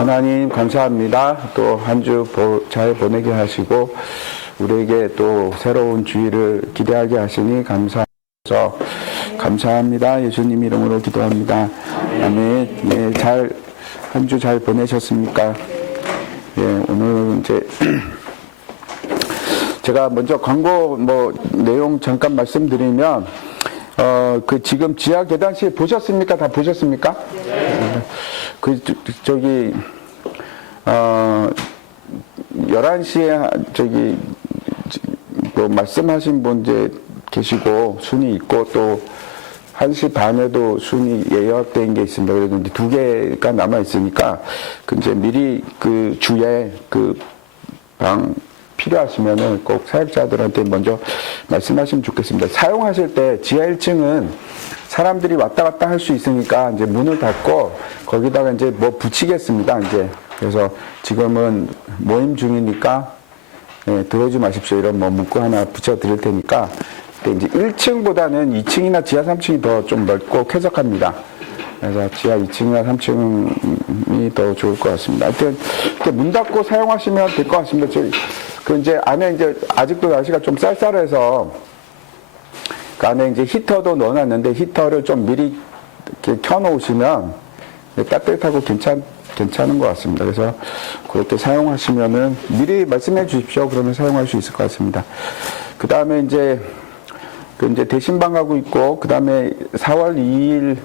하나님 감사합니다. 또 한 주 잘 보내게 하시고 우리에게 또 새로운 주일을 기대하게 하시니 감사해서 감사합니다. 예수님 이름으로 기도합니다. 아멘. 예, 한 주 잘 보내셨습니까? 예, 오늘 이제 제가 먼저 광고 내용 잠깐 말씀드리면 지금 지하 계단실 보셨습니까? 다 보셨습니까? 네. 11시에 말씀하신 분 이제 계시고 순위 있고 또 1시 반에도 순위 예약된 게 있습니다. 그래서 이제 2개가 남아 있으니까 이제 미리 그 주에 그 방 필요하시면은 꼭 사역자들한테 먼저 말씀하시면 좋겠습니다. 사용하실 때 지하 1층은 사람들이 왔다 갔다 할 수 있으니까 이제 문을 닫고 거기다가 이제 뭐 붙이겠습니다. 이제 그래서 지금은 모임 중이니까 들어오지 마십시오. 이런 문구 하나 붙여 드릴 테니까 이제 1층보다는 2층이나 지하 3층이 더 좀 넓고 쾌적합니다. 그래서 지하 2층이나 3층이 더 좋을 것 같습니다. 하여튼 이렇게 문 닫고 사용하시면 될 것 같습니다. 이제 안에 이제 아직도 날씨가 좀 쌀쌀해서 그 안에 이제 히터도 넣어놨는데 히터를 좀 미리 이렇게 켜놓으시면 따뜻하고 괜찮은 것 같습니다. 그래서 그렇게 사용하시면은 미리 말씀해 주십시오. 그러면 사용할 수 있을 것 같습니다. 그 다음에 이제 대신방하고 있고 그 다음에 4월 2일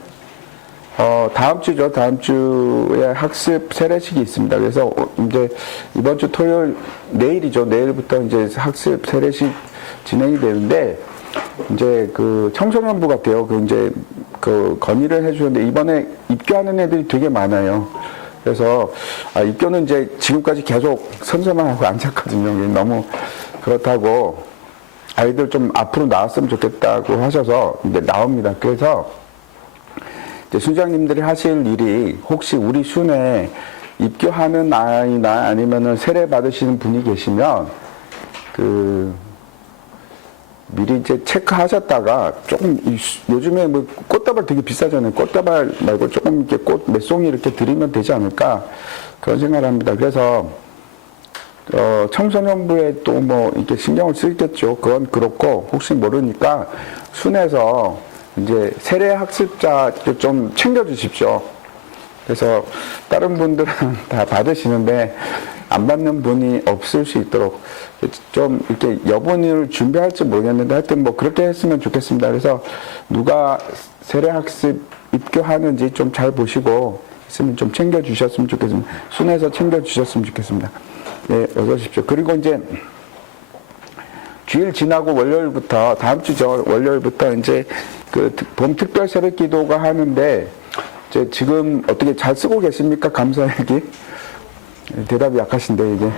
다음 주죠. 다음 주에 학습 세례식이 있습니다. 그래서 이제 이번 주 토요일 내일이죠. 내일부터 이제 학습 세례식 진행이 되는데 이제 그 청소년부 같아요. 이제 건의를 해주셨는데 이번에 입교하는 애들이 되게 많아요. 그래서 입교는 이제 지금까지 계속 선서만 하고 앉았거든요. 너무 그렇다고 아이들 좀 앞으로 나왔으면 좋겠다고 하셔서 이제 나옵니다. 그래서 이제 수장님들이 하실 일이 혹시 우리 순에 입교하는 아이나 아니면은 세례 받으시는 분이 계시면 미리 이제 체크하셨다가 조금 요즘에 꽃다발 되게 비싸잖아요. 꽃다발 말고 조금 이렇게 꽃 몇 송이 이렇게 드리면 되지 않을까 그런 생각을 합니다. 그래서 청소년부에 또 이렇게 신경을 쓰겠죠. 그건 그렇고 혹시 모르니까 순에서 이제 세례 학습자도 좀 챙겨주십시오. 그래서 다른 분들은 다 받으시는데 안 받는 분이 없을 수 있도록 좀 이렇게 여분을 준비할지 모르겠는데 하여튼 그렇게 했으면 좋겠습니다. 그래서 누가 세례 학습 입교하는지 좀 잘 보시고 있으면 좀 챙겨주셨으면 좋겠습니다. 순에서 챙겨주셨으면 좋겠습니다. 네, 어서 오십시오. 그리고 이제 주일 지나고 월요일부터 다음 주죠. 월요일부터 이제 봄 특별 새벽 기도가 하는데 이제 지금 어떻게 잘 쓰고 계십니까? 감사일기? 대답이 약하신데 이제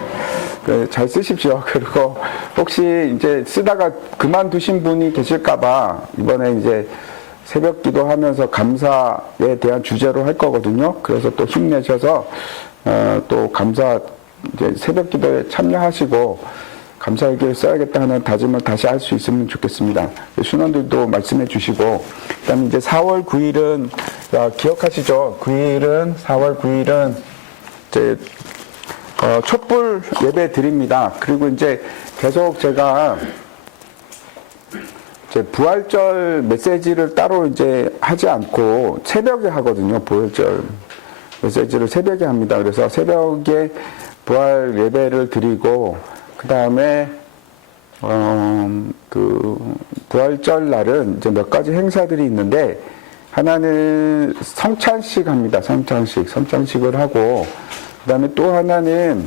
잘 쓰십시오. 그리고 혹시 이제 쓰다가 그만두신 분이 계실까봐 이번에 이제 새벽 기도하면서 감사에 대한 주제로 할 거거든요. 그래서 또 힘내셔서 또 감사 이제 새벽 기도에 참여하시고 감사일기를 써야겠다 하는 다짐을 다시 할 수 있으면 좋겠습니다. 순원들도 말씀해 주시고 그다음에 이제 4월 9일은 기억하시죠? 4월 9일은 이제 촛불 예배 드립니다. 그리고 이제 계속 제가 이제 부활절 메시지를 따로 이제 하지 않고 새벽에 하거든요. 부활절 메시지를 새벽에 합니다. 그래서 새벽에 부활 예배를 드리고 그 다음에 부활절 날은 이제 몇 가지 행사들이 있는데 하나는 성찬식 합니다. 성찬식을 하고 그 다음에 또 하나는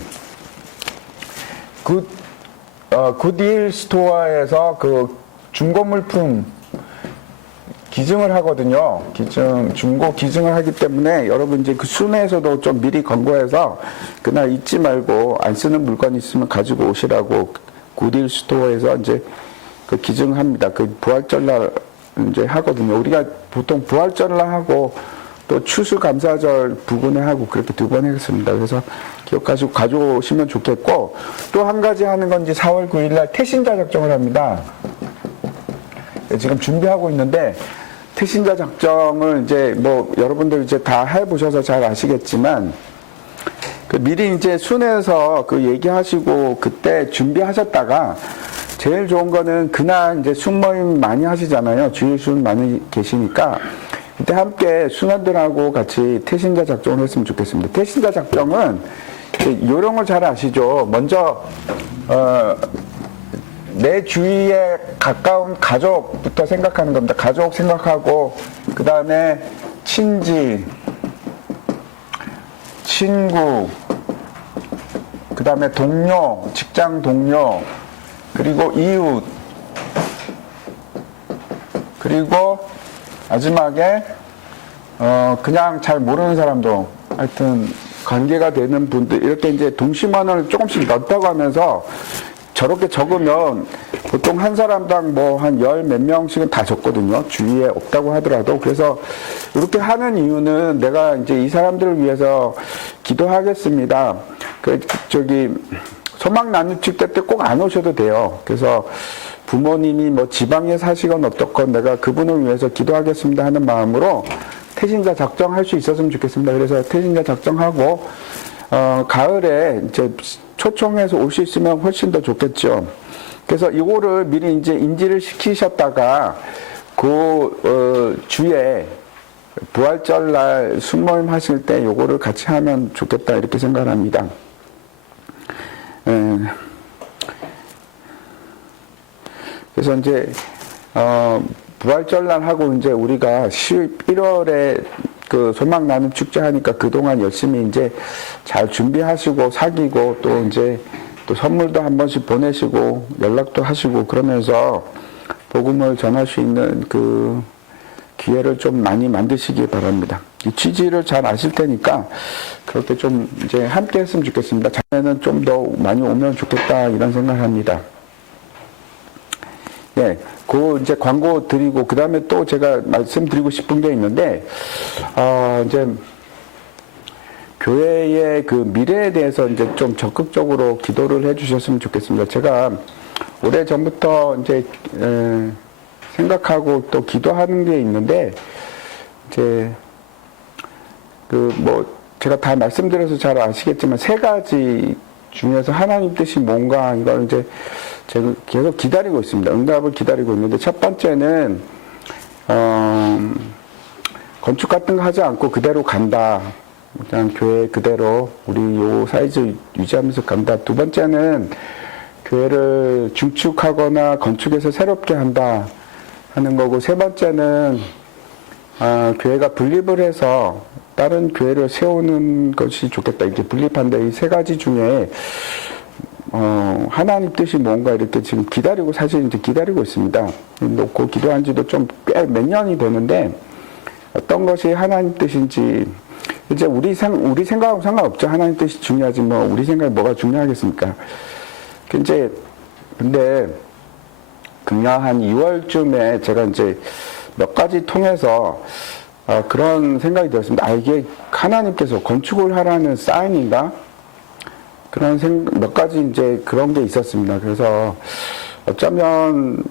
굿일 스토어에서 중고물품 기증을 하거든요. 중고 기증을 하기 때문에 여러분 이제 순회에서도 좀 미리 권고해서 그날 잊지 말고 안 쓰는 물건 있으면 가지고 오시라고 굿일 스토어에서 이제 기증합니다. 부활절날 이제 하거든요. 우리가 보통 부활절날 하고 또 추수감사절 부근에 하고 그렇게 2번 하겠습니다. 그래서 기억하시고 가져오시면 좋겠고 또 한 가지 하는 건 이제 4월 9일날 태신자 작정을 합니다. 지금 준비하고 있는데 태신자 작정을 이제 여러분들 이제 다 해보셔서 잘 아시겠지만 그 미리 이제 순회에서 그 얘기하시고 그때 준비하셨다가 제일 좋은 거는 그날 이제 순모임 많이 하시잖아요. 주일 순 많이 계시니까 그때 함께 순원들하고 같이 태신자 작정을 했으면 좋겠습니다. 태신자 작정은 요령을 잘 아시죠. 먼저 내 주위에 가까운 가족부터 생각하는 겁니다. 가족 생각하고 그 다음에 친지, 친구, 그 다음에 동료, 직장 동료, 그리고 이웃, 그리고 마지막에 그냥 잘 모르는 사람도 하여튼 관계가 되는 분들 이렇게 이제 동심원을 조금씩 넣었다고 하면서 저렇게 적으면 보통 한 사람당 뭐 한 열 몇 명씩은 다 적거든요. 주위에 없다고 하더라도. 그래서 이렇게 하는 이유는 내가 이제 이 사람들을 위해서 기도하겠습니다. 소망 나눔 축제 때 꼭 안 오셔도 돼요. 그래서 부모님이 뭐 지방에 사시건 어떻건 내가 그분을 위해서 기도하겠습니다 하는 마음으로 태신자 작정할 수 있었으면 좋겠습니다. 그래서 태신자 작정하고 가을에 이제 초청해서 올 수 있으면 훨씬 더 좋겠죠. 그래서 이거를 미리 이제 인지를 시키셨다가 주에 부활절 날 순모임 하실 때 요거를 같이 하면 좋겠다 이렇게 생각합니다. 그래서 이제 부활절 날 하고 이제 우리가 11월에 그 소망 나눔 축제 하니까 그동안 열심히 이제 잘 준비하시고 사귀고 또 이제 또 선물도 한 번씩 보내시고 연락도 하시고 그러면서 복음을 전할 수 있는 그 기회를 좀 많이 만드시기 바랍니다. 이 취지를 잘 아실 테니까 그렇게 좀 이제 함께 했으면 좋겠습니다. 자매는 좀 더 많이 오면 좋겠다 이런 생각을 합니다. 네, 이제 광고 드리고 그 다음에 또 제가 말씀드리고 싶은 게 있는데 이제 교회의 그 미래에 대해서 이제 좀 적극적으로 기도를 해주셨으면 좋겠습니다. 제가 오래 전부터 이제 생각하고 또 기도하는 게 있는데 이제 제가 다 말씀드려서 잘 아시겠지만 세 가지 중에서 하나님 뜻이 뭔가 이걸 이제 제가 계속 기다리고 있습니다. 응답을 기다리고 있는데 첫 번째는 건축 같은 거 하지 않고 그대로 간다. 그냥 교회 그대로 우리 요 사이즈 유지하면서 간다. 두 번째는 교회를 중축하거나 건축해서 새롭게 한다 하는 거고, 세 번째는 교회가 분립을 해서 다른 교회를 세우는 것이 좋겠다. 이렇게 분립한데 이 세 가지 중에 하나님 뜻이 뭔가 이렇게 지금 기다리고 사실 이제 기다리고 있습니다. 놓고 기도한 지도 좀 꽤 몇 년이 되는데 어떤 것이 하나님 뜻인지 이제 우리 생각하고 상관없죠. 하나님 뜻이 중요하지 뭐 우리 생각이 뭐가 중요하겠습니까? 근데 금년 한 2월쯤에 제가 이제 몇 가지 통해서 그런 생각이 들었습니다. 이게 하나님께서 건축을 하라는 사인인가? 그런 몇 가지 이제 그런 게 있었습니다. 그래서 어쩌면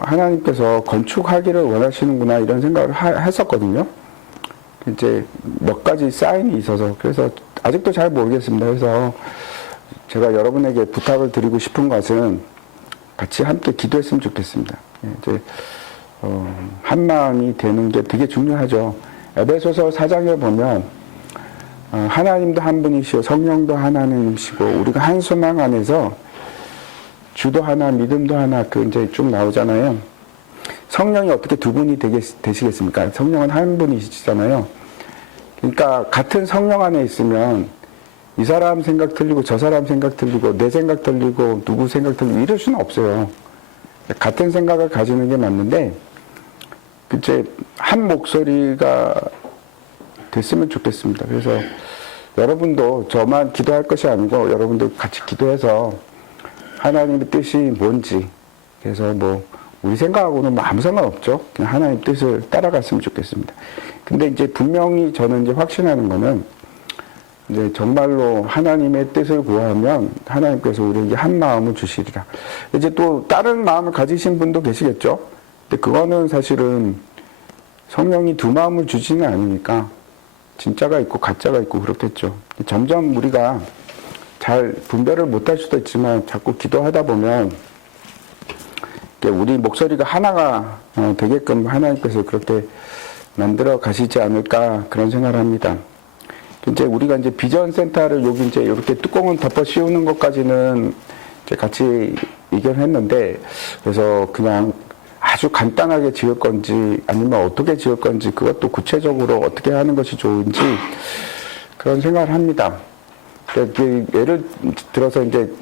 하나님께서 건축하기를 원하시는구나 이런 생각을 했었거든요. 이제 몇 가지 사인이 있어서 그래서 아직도 잘 모르겠습니다. 그래서 제가 여러분에게 부탁을 드리고 싶은 것은 같이 함께 기도했으면 좋겠습니다. 이제 한 마음이 되는 게 되게 중요하죠. 에베소서 4장에 보면 하나님도 한 분이시고 성령도 하나님이시고 우리가 한 소망 안에서 주도 하나 믿음도 하나 그 이제 쭉 나오잖아요. 성령이 어떻게 두 분이 되시겠습니까? 성령은 한 분이시잖아요. 그러니까 같은 성령 안에 있으면 이 사람 생각 틀리고 저 사람 생각 틀리고 내 생각 틀리고 누구 생각 틀리고 이럴 수는 없어요. 같은 생각을 가지는 게 맞는데 이제 한 목소리가 됐으면 좋겠습니다. 그래서 여러분도 저만 기도할 것이 아니고 여러분도 같이 기도해서 하나님의 뜻이 뭔지, 그래서 뭐 우리 생각하고는 뭐 아무 상관없죠. 그냥 하나님 뜻을 따라갔으면 좋겠습니다. 근데 이제 분명히 저는 이제 확신하는 거는 이제 정말로 하나님의 뜻을 구하면 하나님께서 우리에게 한 마음을 주시리라. 이제 또 다른 마음을 가지신 분도 계시겠죠. 근데 그거는 사실은 성령이 두 마음을 주지는 않으니까 진짜가 있고 가짜가 있고 그렇겠죠. 점점 우리가 잘 분별을 못할 수도 있지만 자꾸 기도하다 보면 우리 목소리가 하나가 되게끔 하나님께서 그렇게 만들어 가시지 않을까 그런 생각을 합니다. 이제 우리가 이제 비전 센터를 여기 이제 이렇게 뚜껑을 덮어 씌우는 것까지는 이제 같이 의견했는데, 그래서 그냥 아주 간단하게 지을 건지 아니면 어떻게 지을 건지 그것도 구체적으로 어떻게 하는 것이 좋은지 그런 생각을 합니다. 예를 들어서 이제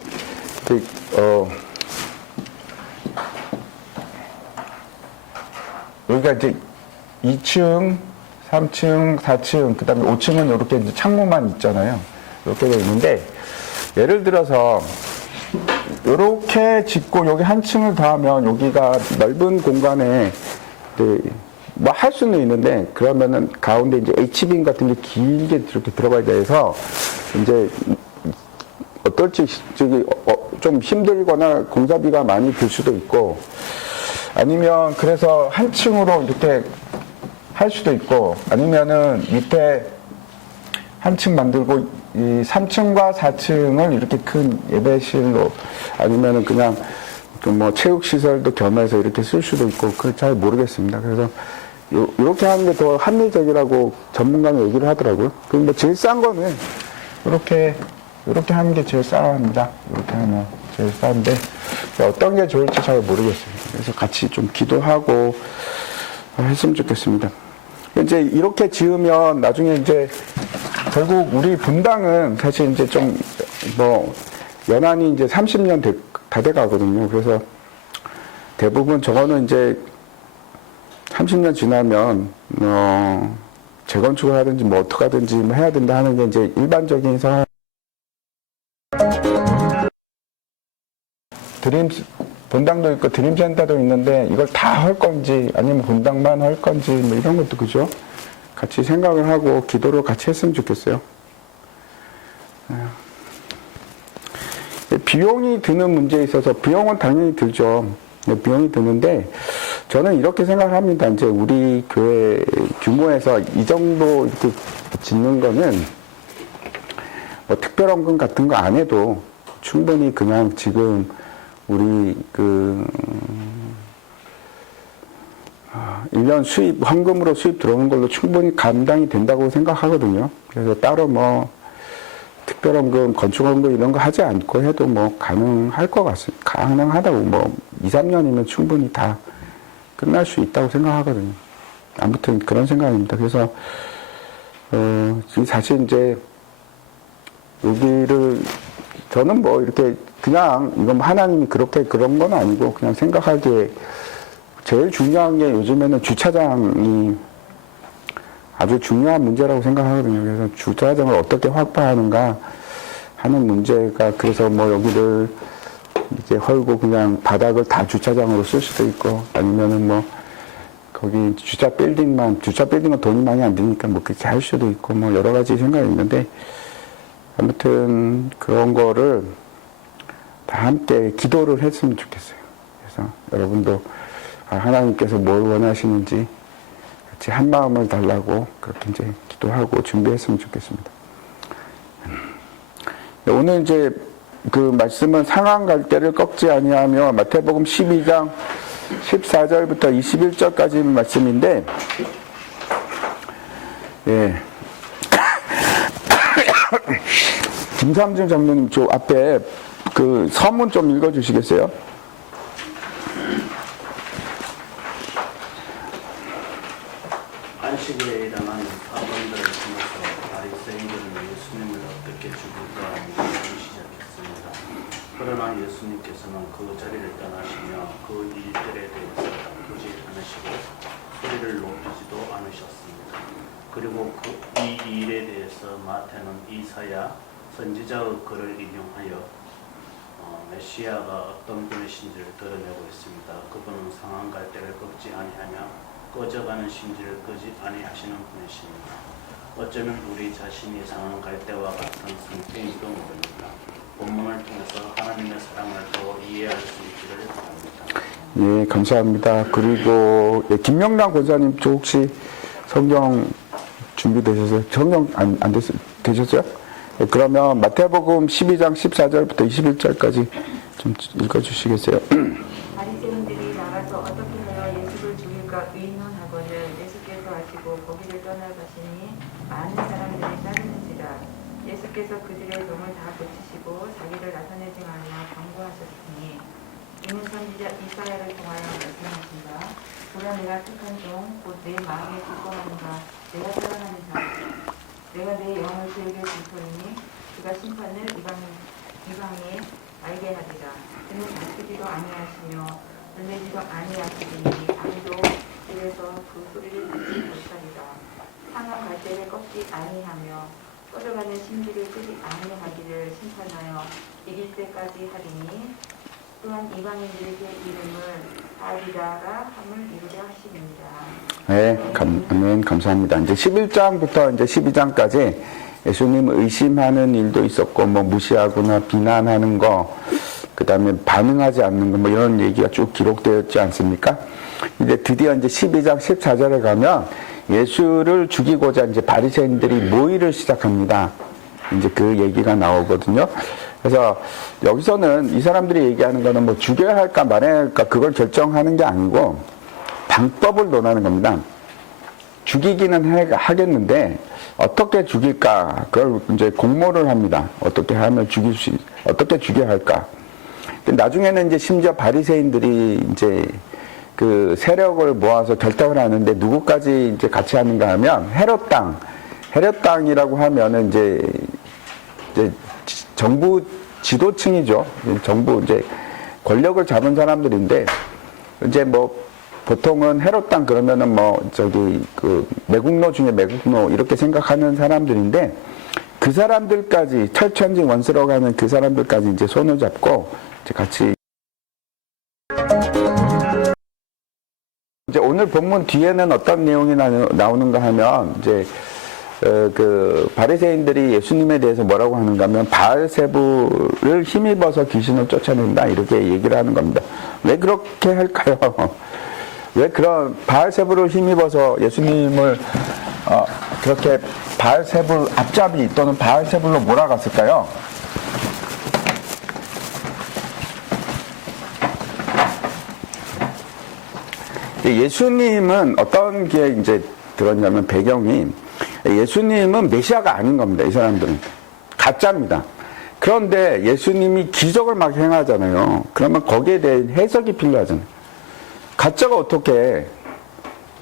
여기가 이제 2층, 3층, 4층, 그 다음에 5층은 이렇게 이제 창문만 있잖아요. 이렇게 되어 있는데, 예를 들어서, 이렇게 짓고 여기 한 층을 더하면 여기가 넓은 공간에, 뭐 할 수는 있는데, 그러면은 가운데 이제 H빔 같은 게 길게 이렇게 들어가야 돼서, 이제, 어떨지, 좀 힘들거나 공사비가 많이 들 수도 있고, 아니면 그래서 한 층으로 이렇게 할 수도 있고, 아니면은 밑에 한 층 만들고 이 3층과 4층을 이렇게 큰 예배실로, 아니면은 그냥 뭐 체육시설도 겸해서 이렇게 쓸 수도 있고, 그걸 잘 모르겠습니다. 그래서 이렇게 하는 게 더 합리적이라고 전문가는 얘기를 하더라고요. 그럼 뭐 제일 싼 거는 이렇게 하는 게 제일 싸합니다. 이렇게 하면 제일 싼데, 어떤 게 좋을지 잘 모르겠습니다. 그래서 같이 좀 기도하고 했으면 좋겠습니다. 이제 이렇게 지으면 나중에 이제 결국 우리 분당은 사실 이제 좀 뭐 연한이 이제 30년 다 돼 가거든요. 그래서 대부분 저거는 이제 30년 지나면 재건축을 하든지 뭐 어떻게 하든지 뭐 해야 된다 하는 게 이제 일반적인 상황. 본당도 있고 드림센터도 있는데 이걸 다 할 건지 아니면 본당만 할 건지 뭐 이런 것도 그죠? 같이 생각을 하고 기도를 같이 했으면 좋겠어요. 비용이 드는 문제에 있어서 비용은 당연히 들죠. 비용이 드는데 저는 이렇게 생각을 합니다. 이제 우리 교회 규모에서 이 정도 이렇게 짓는 거는 뭐 특별헌금 같은 거 안 해도 충분히 그냥 지금 우리 1년 수입, 헌금으로 수입 들어오는 걸로 충분히 감당이 된다고 생각하거든요. 그래서 따로 뭐 특별헌금, 건축헌금 이런 거 하지 않고 해도 뭐 가능할 것 같습니다. 가능하다고 뭐 2, 3년이면 충분히 다 끝날 수 있다고 생각하거든요. 아무튼 그런 생각입니다. 그래서 사실 이제 여기를 저는 뭐 이렇게 그냥 이건 하나님이 그렇게 그런 건 아니고 그냥 생각하기에 제일 중요한 게 요즘에는 주차장이 아주 중요한 문제라고 생각하거든요. 그래서 주차장을 어떻게 확보하는가 하는 문제가, 그래서 뭐 여기를 이제 헐고 그냥 바닥을 다 주차장으로 쓸 수도 있고, 아니면은 뭐 거기 주차 빌딩은 돈이 많이 안 드니까 뭐 그렇게 할 수도 있고, 뭐 여러 가지 생각이 있는데, 아무튼 그런 거를 다 함께 기도를 했으면 좋겠어요. 그래서 여러분도 하나님께서 뭘 원하시는지 같이 한 마음을 달라고 그렇게 이제 기도하고 준비했으면 좋겠습니다. 오늘 이제 그 말씀은 상한 갈대를 꺾지 아니하며, 마태복음 12장 14절부터 21절까지 말씀인데, 예. 김삼준 장로님 저 앞에 그 서문 좀 읽어주시겠어요? 안식일에 일어난 사건들을 통해서 바리새인들은 예수님을 어떻게 죽일까 물기 시작했습니다. 그러나 예수님께서는 그 자리를 떠나시며 그 일들에 대해서 다투지 않으시고 소리를 높이지도 않으셨습니다. 그리고 이 일에 대해서 마태는 이사야 선지자의 글을 인용하여 메시아가 어떤 분이신지를 드러내고 있습니다. 그분은 상한 갈대를 꺾지 아니하며 꺼져가는 심지를 끄지 아니하시는 분이십니다. 어쩌면 우리 자신이 상한 갈대와 같은 상태인지도 모릅니다. 본문을 통해서 하나님의 사랑을 더 이해할 수 있기를 바랍니다. 예, 감사합니다. 그리고 김명란 권사님 저 혹시 성경 준비되셨어요? 정령 안 되셨어요? 네, 그러면 마태복음 12장 14절부터 21절까지 좀 읽어주시겠어요? 바리새인들이 나가서 어떻게 하여 예수를 죽일까 의논하거늘 예수께서 하시고 거기를 떠나가시니 많은 사람들이 따르는지라. 예수께서 그들의 종을 다 고치시고 자기를 나타내지 말라 경고하셨으니 이는 선지자 이사야를 통하여 말씀하신다. 보라 내가 택한 종 곧 내 마음에 기뻐하는 바 내가 사랑하는 자이다. 내가 내 영을 그에게 줄 터이니 그가 심판을 이방에 알게 하리라. 그는 다투지도 아니하시며 놀래지도 아니하시리니 아무도 집에서 그 소리를 듣지 못하리라. 상한 갈대를 꺾지 아니하며 뻗어가는 심지를 끄지 아니하기를 심판하여 이길 때까지 하리니 또한 이방인들에게 이름을 아리라라 함을 이루려 하시느니라. 네, 아멘, 감사합니다. 이제 11장부터 이제 12장까지 예수님 의심하는 일도 있었고, 뭐 무시하거나 비난하는 거, 그 다음에 반응하지 않는 거, 뭐 이런 얘기가 쭉 기록되었지 않습니까? 이제 드디어 이제 12장 14절에 가면 예수를 죽이고자 이제 바리새인들이 모의를 시작합니다. 이제 그 얘기가 나오거든요. 그래서 여기서는 이 사람들이 얘기하는 거는 뭐 죽여야 할까 말아야 할까 그걸 결정하는 게 아니고 방법을 논하는 겁니다. 죽이기는 하겠는데 어떻게 죽일까 그걸 이제 공모를 합니다. 어떻게 하면 어떻게 죽여야 할까. 나중에는 이제 심지어 바리새인들이 이제 그 세력을 모아서 결정을 하는데 누구까지 이제 같이 하는가 하면 헤롯 땅이라고 하면은 이제 정부 지도층이죠. 정부 이제 권력을 잡은 사람들인데 이제 뭐 보통은 헤롯 땅 그러면은 뭐 저기 그 매국노 중에 매국노 이렇게 생각하는 사람들인데 그 사람들까지 철천지 원수로 가는 그 사람들까지 이제 손을 잡고 이제 같이 이제 오늘 본문 뒤에는 어떤 내용이 나오는가 하면 이제 그 바리새인들이 예수님에 대해서 뭐라고 하는가 하면 바알세불을 힘입어서 귀신을 쫓아낸다 이렇게 얘기를 하는 겁니다. 왜 그렇게 할까요? 왜 그런 바알세불을 힘입어서 예수님을 그렇게 바알세불 앞잡이 또는 바알세불로 몰아갔을까요? 예수님은 어떤 게 이제 들었냐면 배경이 예수님은 메시아가 아닌 겁니다. 이 사람들은 가짜입니다. 그런데 예수님이 기적을 막 행하잖아요. 그러면 거기에 대한 해석이 필요하잖아요. 가짜가 어떻게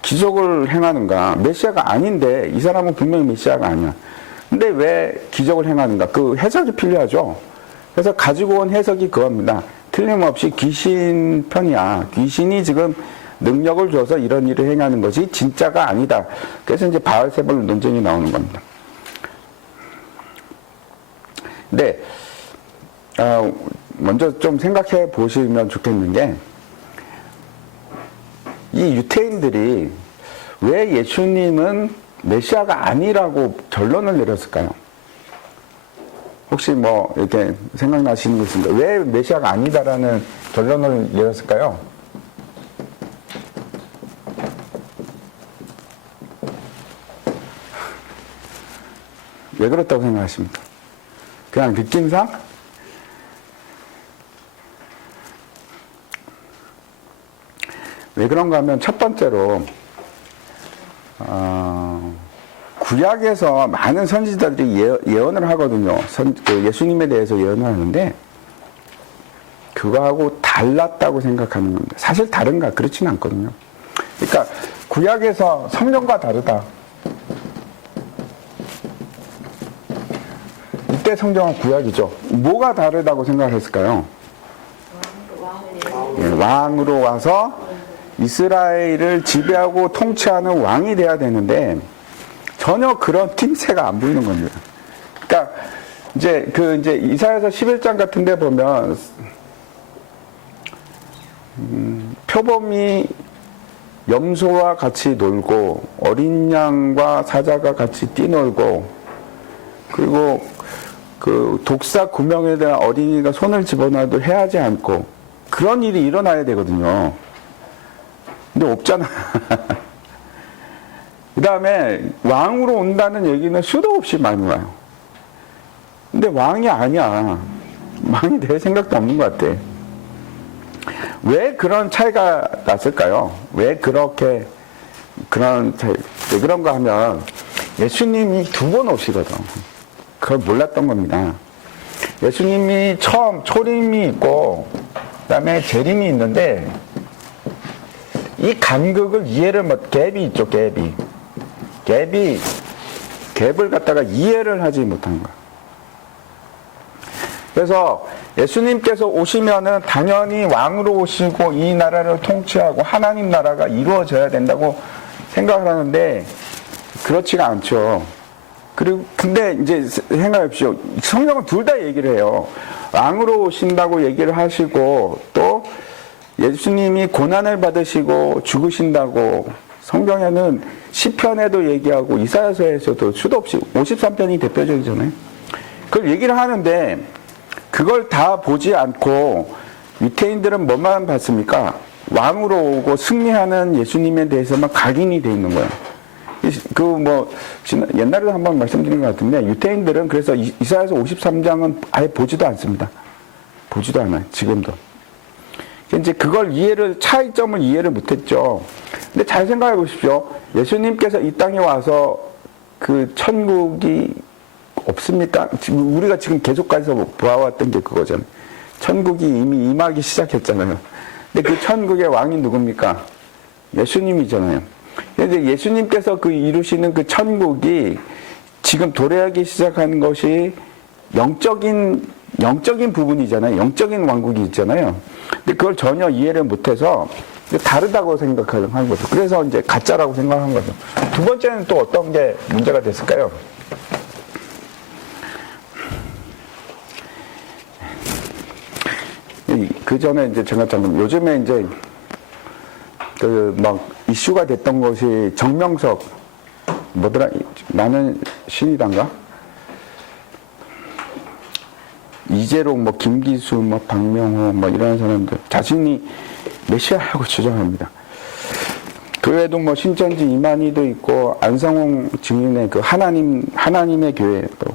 기적을 행하는가? 메시아가 아닌데 이 사람은 분명히 메시아가 아니야. 근데 왜 기적을 행하는가? 그 해석이 필요하죠. 그래서 가지고 온 해석이 그겁니다. 틀림없이 귀신 편이야. 귀신이 지금 능력을 줘서 이런 일을 행하는 것이 진짜가 아니다. 그래서 이제 바알세불 논쟁이 나오는 겁니다. 근데 먼저 좀 생각해 보시면 좋겠는 게 이 유태인들이 왜 예수님은 메시아가 아니라고 결론을 내렸을까요? 혹시 뭐 이렇게 생각나시는 거 있습니까? 왜 메시아가 아니다라는 결론을 내렸을까요? 왜 그렇다고 생각하십니까? 그냥 느낌상? 왜 그런가 하면 첫 번째로 구약에서 많은 선지자들이 예언을 하거든요. 예수님에 대해서 예언을 하는데 그거하고 달랐다고 생각하는 겁니다. 사실 다른가? 그렇지는 않거든요. 그러니까 구약에서 성경과 다르다. 이때 성경은 구약이죠. 뭐가 다르다고 생각했을까요? 왕으로 와서 이스라엘을 지배하고 통치하는 왕이 돼야 되는데 전혀 그런 낌새가 안 보이는 겁니다. 그러니까 이제 이사야서 11장 같은 데 보면 표범이 염소와 같이 놀고 어린 양과 사자가 같이 뛰놀고 그리고 그 독사 구명에 대한 어린이가 손을 집어넣어도 해하지 않고 그런 일이 일어나야 되거든요. 근데 없잖아. 그 다음에 왕으로 온다는 얘기는 수도 없이 많이 와요. 근데 왕이 아니야. 왕이 될 생각도 없는 것 같아. 왜 그런 차이가 났을까요? 왜 그렇게 그런 차이, 왜 그런가 하면 예수님이 두 번 오시거든. 그걸 몰랐던 겁니다. 예수님이 처음 초림이 있고 그다음에 재림이 있는데 이 간극을 이해를 못, 갭이 있죠, 갭을 갖다가 이해를 하지 못한 거야. 그래서 예수님께서 오시면은 당연히 왕으로 오시고 이 나라를 통치하고 하나님 나라가 이루어져야 된다고 생각을 하는데 그렇지가 않죠. 그리고 근데 이제 생각해보십시오. 성경은 둘 다 얘기를 해요. 왕으로 오신다고 얘기를 하시고 또 예수님이 고난을 받으시고 죽으신다고 성경에는 시편에도 얘기하고 이사야서에서도 수도 없이 53편이 대표적이잖아요. 그걸 얘기를 하는데 그걸 다 보지 않고 유태인들은 뭐만 봤습니까? 왕으로 오고 승리하는 예수님에 대해서만 각인이 돼 있는 거예요. 옛날에도 한번 말씀드린 것 같은데 유태인들은 그래서 이사야서 53장은 아예 보지도 않습니다. 보지도 않아요. 지금도. 이제 그걸 차이점을 이해를 못했죠. 근데 잘 생각해 보십시오. 예수님께서 이 땅에 와서 그 천국이 없습니까? 우리가 지금 계속 가서 보아왔던 게 그거잖아요. 천국이 이미 임하기 시작했잖아요. 근데 그 천국의 왕이 누굽니까? 예수님이잖아요. 그런데 예수님께서 그 이루시는 그 천국이 지금 도래하기 시작한 것이 영적인 부분이잖아요. 영적인 왕국이 있잖아요. 근데 그걸 전혀 이해를 못해서 다르다고 생각한 거죠. 그래서 이제 가짜라고 생각한 거죠. 두 번째는 또 어떤 게 문제가 됐을까요? 그 전에 이제 제가 요즘에 이제 막 이슈가 됐던 것이 정명석 뭐더라 나는 신이단가 이재롱 뭐 김기수 뭐 박명호 뭐 이런 사람들 자신이 메시아라고 주장합니다. 그 외에도 뭐 신천지 이만희도 있고 안상홍 증인의 그 하나님의 교회 또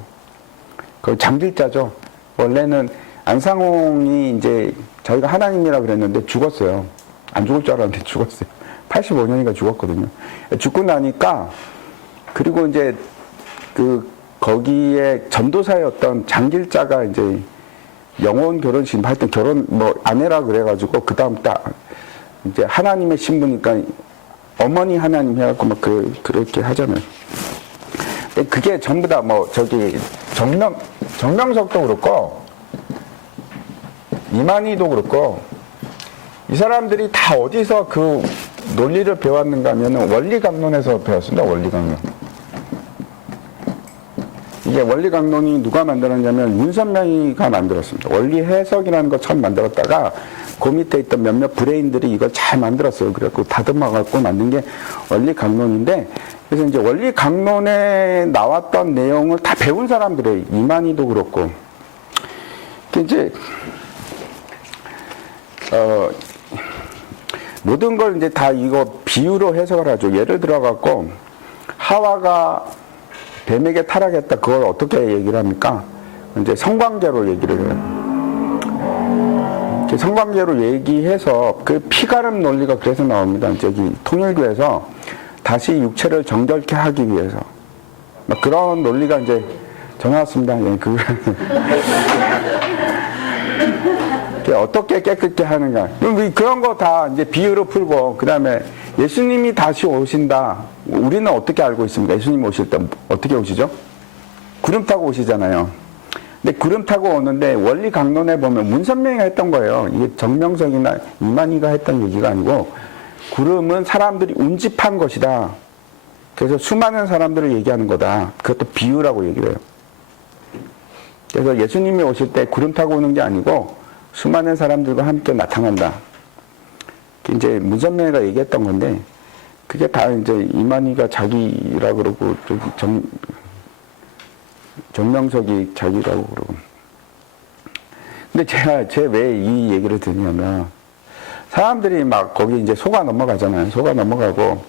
그 장길자죠. 원래는 안상홍이 이제 자기가 하나님이라 그랬는데 죽었어요. 안 죽을 줄 알았는데 죽었어요. 85년인가 죽었거든요. 죽고 나니까 그리고 이제 거기에 전도사였던 장길자가 이제 영혼 결혼식 하여튼 결혼 뭐 아내라 그래가지고 그 다음 딱 이제 하나님의 신부니까 어머니 하나님 해갖고 막 그렇게 하잖아요. 근데 그게 전부 다 뭐 정명석도 그렇고 이만희도 그렇고 이 사람들이 다 어디서 그 논리를 배웠는가 하면은 원리강론에서 배웠습니다. 원리강론. 이게 원리강론이 누가 만들었냐면 윤선명이가 만들었습니다. 원리해석이라는 거 처음 만들었다가 그 밑에 있던 몇몇 브레인들이 이걸 잘 만들었어요. 그래갖고 다듬어갖고 만든 게 원리강론인데 그래서 이제 원리강론에 나왔던 내용을 다 배운 사람들이 이만희도 그렇고 이제 모든 걸 이제 다 이거 비유로 해석을 하죠. 예를 들어갖고 하와가 뱀에게 타락했다. 그걸 어떻게 얘기를 합니까? 이제 성관계로 얘기를 해요. 성관계로 얘기해서 그 피가름 논리가 그래서 나옵니다. 저기 통일교에서 다시 육체를 정결케 하기 위해서 막 그런 논리가 이제 전해왔습니다. 예, 어떻게 깨끗게 하는가. 그런 거 다 이제 비유로 풀고, 그 다음에 예수님이 다시 오신다. 우리는 어떻게 알고 있습니까? 예수님 오실 때 어떻게 오시죠? 구름 타고 오시잖아요. 근데 구름 타고 오는데 원리 강론에 보면 문선명이 했던 거예요. 이게 정명석이나 이만희가 했던 얘기가 아니고, 구름은 사람들이 운집한 것이다. 그래서 수많은 사람들을 얘기하는 거다. 그것도 비유라고 얘기를 해요. 그래서 예수님이 오실 때 구름 타고 오는 게 아니고, 수많은 사람들과 함께 나타난다. 이제 문선명이가 얘기했던 건데, 그게 다 이제 이만희가 자기라 그러고, 정명석이 자기라고 그러고. 근데 제가 왜 이 얘기를 드냐면, 사람들이 막 거기 이제 속아 넘어가잖아요. 속아 넘어가고,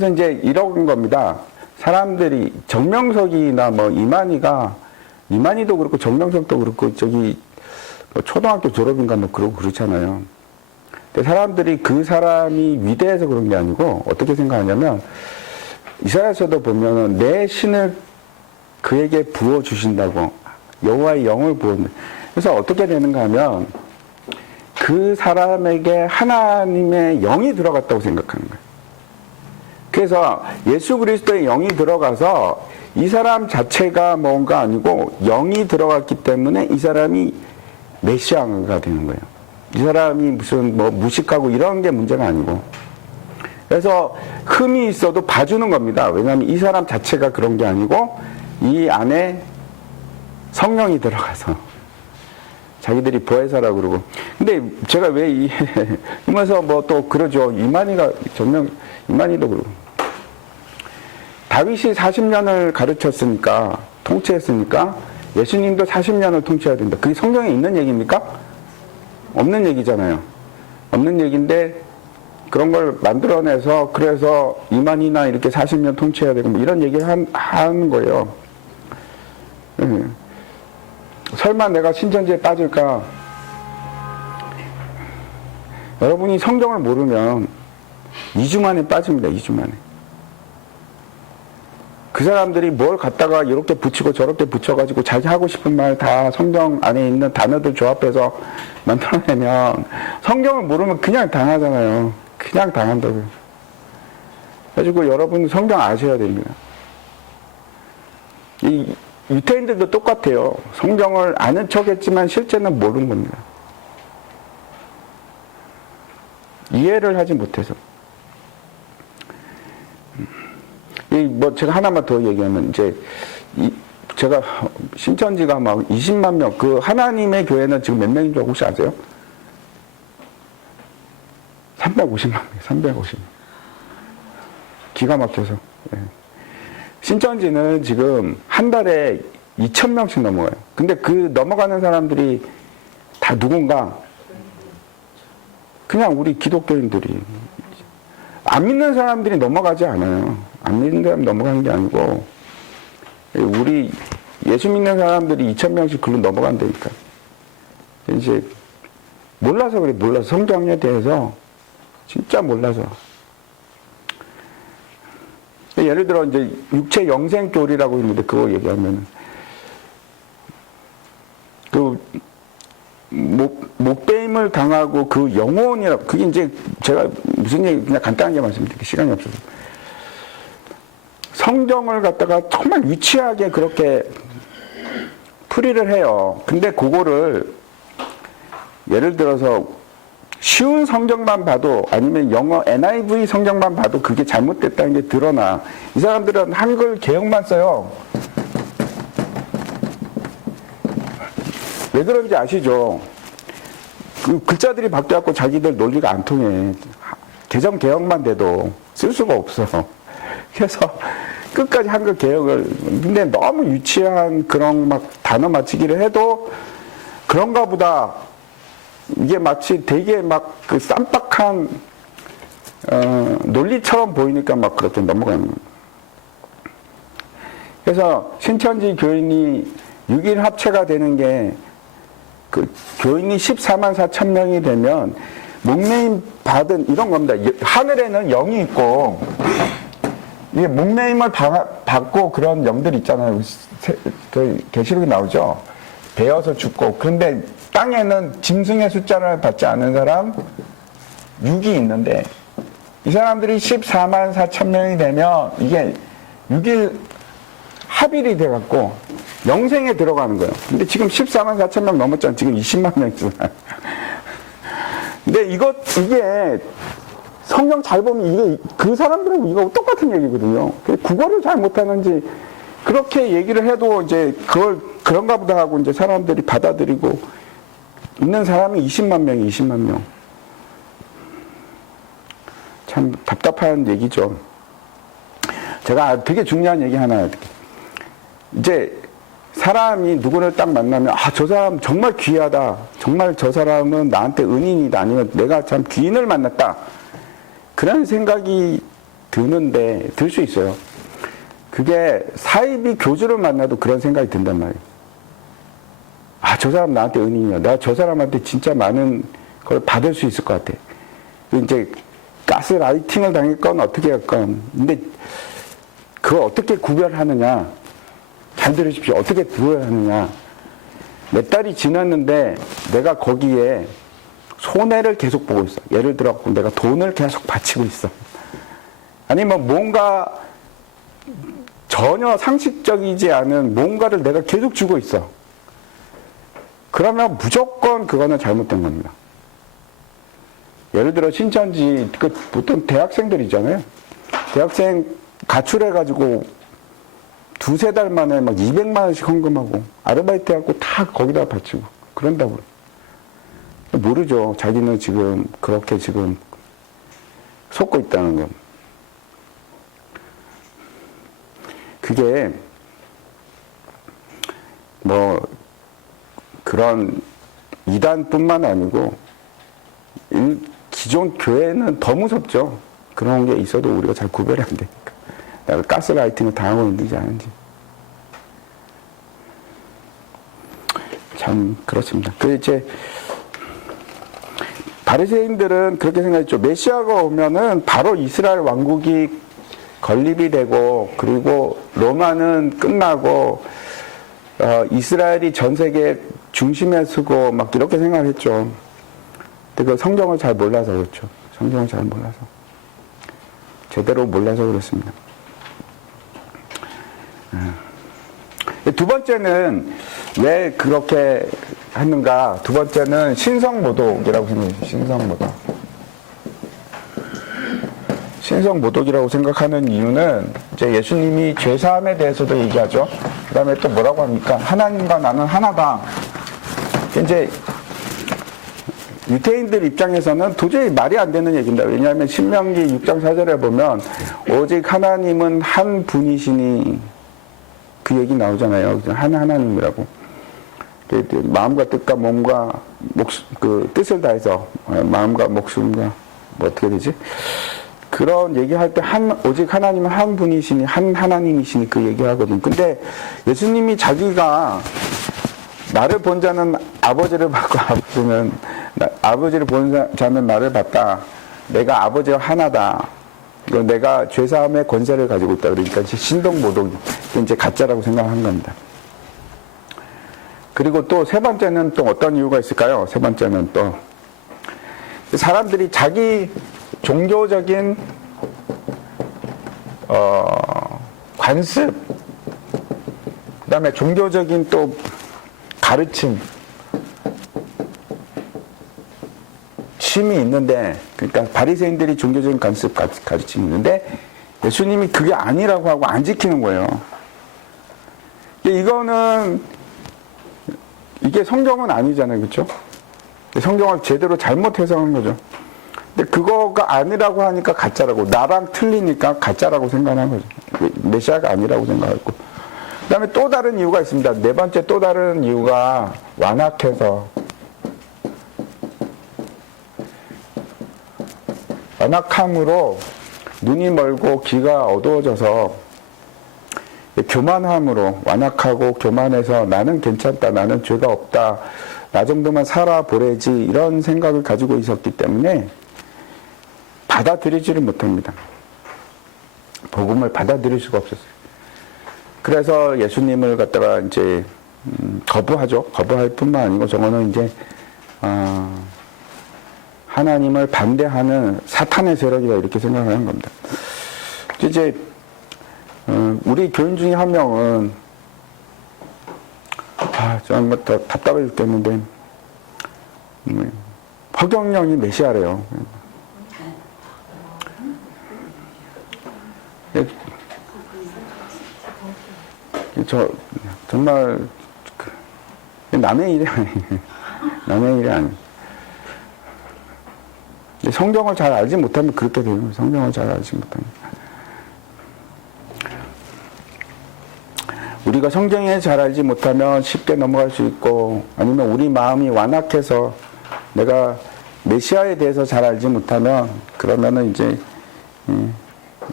그래서 이제 이런 겁니다. 사람들이 정명석이나 뭐 이만희도 그렇고 정명석도 그렇고 저기 뭐 초등학교 졸업인가 뭐 그러고 그렇잖아요. 근데 사람들이 그 사람이 위대해서 그런 게 아니고 어떻게 생각하냐면 이사야서도 보면은 내 신을 그에게 부어 주신다고 여호와의 영을 부어. 그래서 어떻게 되는가 하면 그 사람에게 하나님의 영이 들어갔다고 생각하는 거예요. 그래서 예수 그리스도의 영이 들어가서 이 사람 자체가 뭔가 아니고 영이 들어갔기 때문에 이 사람이 메시아가 되는 거예요. 이 사람이 무슨 뭐 무식하고 이런 게 문제가 아니고. 그래서 흠이 있어도 봐주는 겁니다. 왜냐하면 이 사람 자체가 그런 게 아니고 이 안에 성령이 들어가서 자기들이 보혜사라고 그러고. 근데 제가 왜 이면서 뭐 또 그러죠. 이만희도 그러고. 다윗이 40년을 가르쳤으니까, 통치했으니까 예수님도 40년을 통치해야 된다. 그게 성경에 있는 얘기입니까? 없는 얘기잖아요. 없는 얘기인데 그런 걸 만들어내서 그래서 이만희나 이렇게 40년 통치해야 되고 뭐 이런 얘기를 하는 거예요. 설마 내가 신천지에 빠질까? 여러분이 성경을 모르면 2주 만에 빠집니다. 2주 만에. 그 사람들이 뭘 갖다가 이렇게 붙이고 저렇게 붙여가지고 자기 하고 싶은 말 다 성경 안에 있는 단어들 조합해서 만들어내면 성경을 모르면 그냥 당하잖아요. 그냥 당한다고요. 그래가지고 여러분 성경 아셔야 됩니다. 이 유태인들도 똑같아요. 성경을 아는 척했지만 실제는 모르는 겁니다. 이해를 하지 못해서. 뭐 제가 하나만 더 얘기하면 이제 제가 신천지가 막 20만 명, 그 하나님의 교회는 지금 몇 명인 줄 혹시 아세요? 350만 명, 350명. 기가 막혀서. 예. 신천지는 지금 한 달에 2,000명씩 넘어가요. 근데 그 넘어가는 사람들이 다 누군가? 그냥 우리 기독교인들이. 안 믿는 사람들이 넘어가지 않아요. 안 믿는 사람 넘어가는 게 아니고, 우리 예수 믿는 사람들이 2,000명씩 글로 넘어간다니까. 이제, 몰라서 그래, 몰라서. 성경에 대해서, 진짜 몰라서. 예를 들어, 이제, 육체 영생교리라고 있는데, 그거 얘기하면, 목배임을 당하고 그 영혼이라, 그게 이제, 제가 무슨 얘기, 그냥 간단하게 말씀드릴게요. 시간이 없어서. 성경을 갖다가 정말 유치하게 그렇게 풀이를 해요. 근데 그거를 예를 들어서 쉬운 성경만 봐도 아니면 영어 NIV 성경만 봐도 그게 잘못됐다는 게 드러나. 이 사람들은 한글 개혁만 써요. 왜 그런지 아시죠? 그 글자들이 바뀌어갖고 자기들 논리가 안 통해. 개정 개혁만 돼도 쓸 수가 없어. 그래서 끝까지 한글 개혁을, 근데 너무 유치한 그런 막 단어 맞추기를 해도 그런가 보다. 이게 마치 되게 막 그 쌈박한 논리처럼 보이니까 막 그렇게 넘어가는 거예요. 그래서 신천지 교인이 6일 합체가 되는 게 그 교인이 14만 4천 명이 되면 목매임 받은 이런 겁니다. 하늘에는 영이 있고 이게 목매임을 받고 그런 영들 있잖아요. 그 계시록에 나오죠. 베어서 죽고. 그런데 땅에는 짐승의 숫자를 받지 않은 사람 6이 있는데 이 사람들이 14만 4천 명이 되면 이게 6일 합일이 돼갖고 영생에 들어가는 거예요. 근데 지금 14만 4천 명 넘었잖아요. 지금 20만 명이잖아요. 근데 이게 성경 잘 보면 이게 그 사람들은 이거 똑같은 얘기거든요. 국어를 잘 못하는지 그렇게 얘기를 해도 이제 그걸 그런가 보다 하고 이제 사람들이 받아들이고 있는 사람이 20만 명이 20만 명. 참 답답한 얘기죠. 제가 되게 중요한 얘기 하나 할게요. 이제 사람이 누구를 딱 만나면 저 사람 정말 귀하다. 정말 저 사람은 나한테 은인이다. 아니면 내가 참 귀인을 만났다. 그런 생각이 드는데 들 수 있어요. 그게 사이비 교주를 만나도 그런 생각이 든단 말이에요. 아, 저 사람 나한테 은인이야. 나 저 사람한테 진짜 많은 걸 받을 수 있을 것 같아. 이제 가스라이팅을 당했건 어떻게 했건. 근데 그걸 어떻게 구별하느냐. 잘 들으십시오. 어떻게 구별하느냐. 몇 달이 지났는데 내가 거기에 손해를 계속 보고 있어. 예를 들어 내가 돈을 계속 바치고 있어. 아니면 뭔가 전혀 상식적이지 않은 뭔가를 내가 계속 주고 있어. 그러면 무조건 그거는 잘못된 겁니다. 예를 들어 신천지 그 보통 대학생들이잖아요. 대학생 가출해가지고 두세 달 만에 막 200만 원씩 헌금하고 아르바이트 하고 다 거기다 바치고 그런다고. 모르죠. 자기는 지금 그렇게 지금 속고 있다는 거. 그게 뭐 그런 이단뿐만 아니고 기존 교회는 더 무섭죠. 그런 게 있어도 우리가 잘 구별이 안 되니까. 내가 가스라이팅을 당하고 있는지 아닌지. 참 그렇습니다. 그 이제 바리새인들은 그렇게 생각했죠. 메시아가 오면은 바로 이스라엘 왕국이 건립이 되고 그리고 로마는 끝나고 이스라엘이 전 세계 중심에 서고 막 이렇게 생각했죠. 근데 그 성경을 잘 몰라서 그렇죠. 성경을 잘 몰라서 제대로 몰라서 그렇습니다. 두 번째는 왜 그렇게 했는가? 두 번째는 신성모독이라고 생각해요. 신성모독. 신성모독이라고 생각하는 이유는 이제 예수님이 죄사함에 대해서도 얘기하죠. 그 다음에 또 뭐라고 합니까? 하나님과 나는 하나다. 이제 유대인들 입장에서는 도저히 말이 안 되는 얘기입니다. 왜냐하면 신명기 6장 4절에 보면 오직 하나님은 한 분이시니 그 얘기 나오잖아요. 한 하나님이라고. 마음과 뜻과 몸과 그 뜻을 다해서 마음과 목숨과 뭐 어떻게 되지? 그런 얘기할 때 오직 하나님은 한 분이시니 한 하나님이시니 그 얘기하거든. 근데 예수님이 자기가 나를 본 자는 아버지를 받고 아버지를 본 자는 나를 봤다. 내가 아버지와 하나다. 이거 내가 죄사함의 권세를 가지고 있다. 그러니까 신동모독 이제 가짜라고 생각한 겁니다. 그리고 또 세 번째는 또 어떤 이유가 있을까요? 세 번째는 또 사람들이 자기 종교적인 관습, 그 다음에 종교적인 또 가르침, 쉼이 있는데, 그러니까 바리새인들이 종교적인 관습, 가르침이 있는데 예수님이 그게 아니라고 하고 안 지키는 거예요. 이게 성경은 아니잖아요, 그렇죠? 성경을 제대로 잘못 해석한 거죠. 근데 그거가 아니라고 하니까 가짜라고, 나랑 틀리니까 가짜라고 생각한 거죠. 메시아가 아니라고 생각했고. 그 다음에 또 다른 이유가 있습니다. 네 번째 또 다른 이유가 완악해서. 완악함으로 눈이 멀고 귀가 어두워져서 교만함으로, 완악하고 교만해서 나는 괜찮다, 나는 죄가 없다, 나 정도만 살아보래지, 이런 생각을 가지고 있었기 때문에 받아들이지를 못합니다. 복음을 받아들일 수가 없었어요. 그래서 예수님을 갖다가 이제 거부하죠. 거부할 뿐만 아니고 저거는 이제 하나님을 반대하는 사탄의 세력이다, 이렇게 생각하는 겁니다. 이제 우리 교인 중에 한 명은 저는 뭐 더 답답해 죽겠는데 허경영이 메시아래요. 저 정말 남의 일이 아니에요. 남의 일이 아니에요. 성경을 잘 알지 못하면 그렇게 되는 거예요. 성경을 잘 알지 못하면. 우리가 성경에 잘 알지 못하면 쉽게 넘어갈 수 있고, 아니면 우리 마음이 완악해서 내가 메시아에 대해서 잘 알지 못하면, 그러면은 이제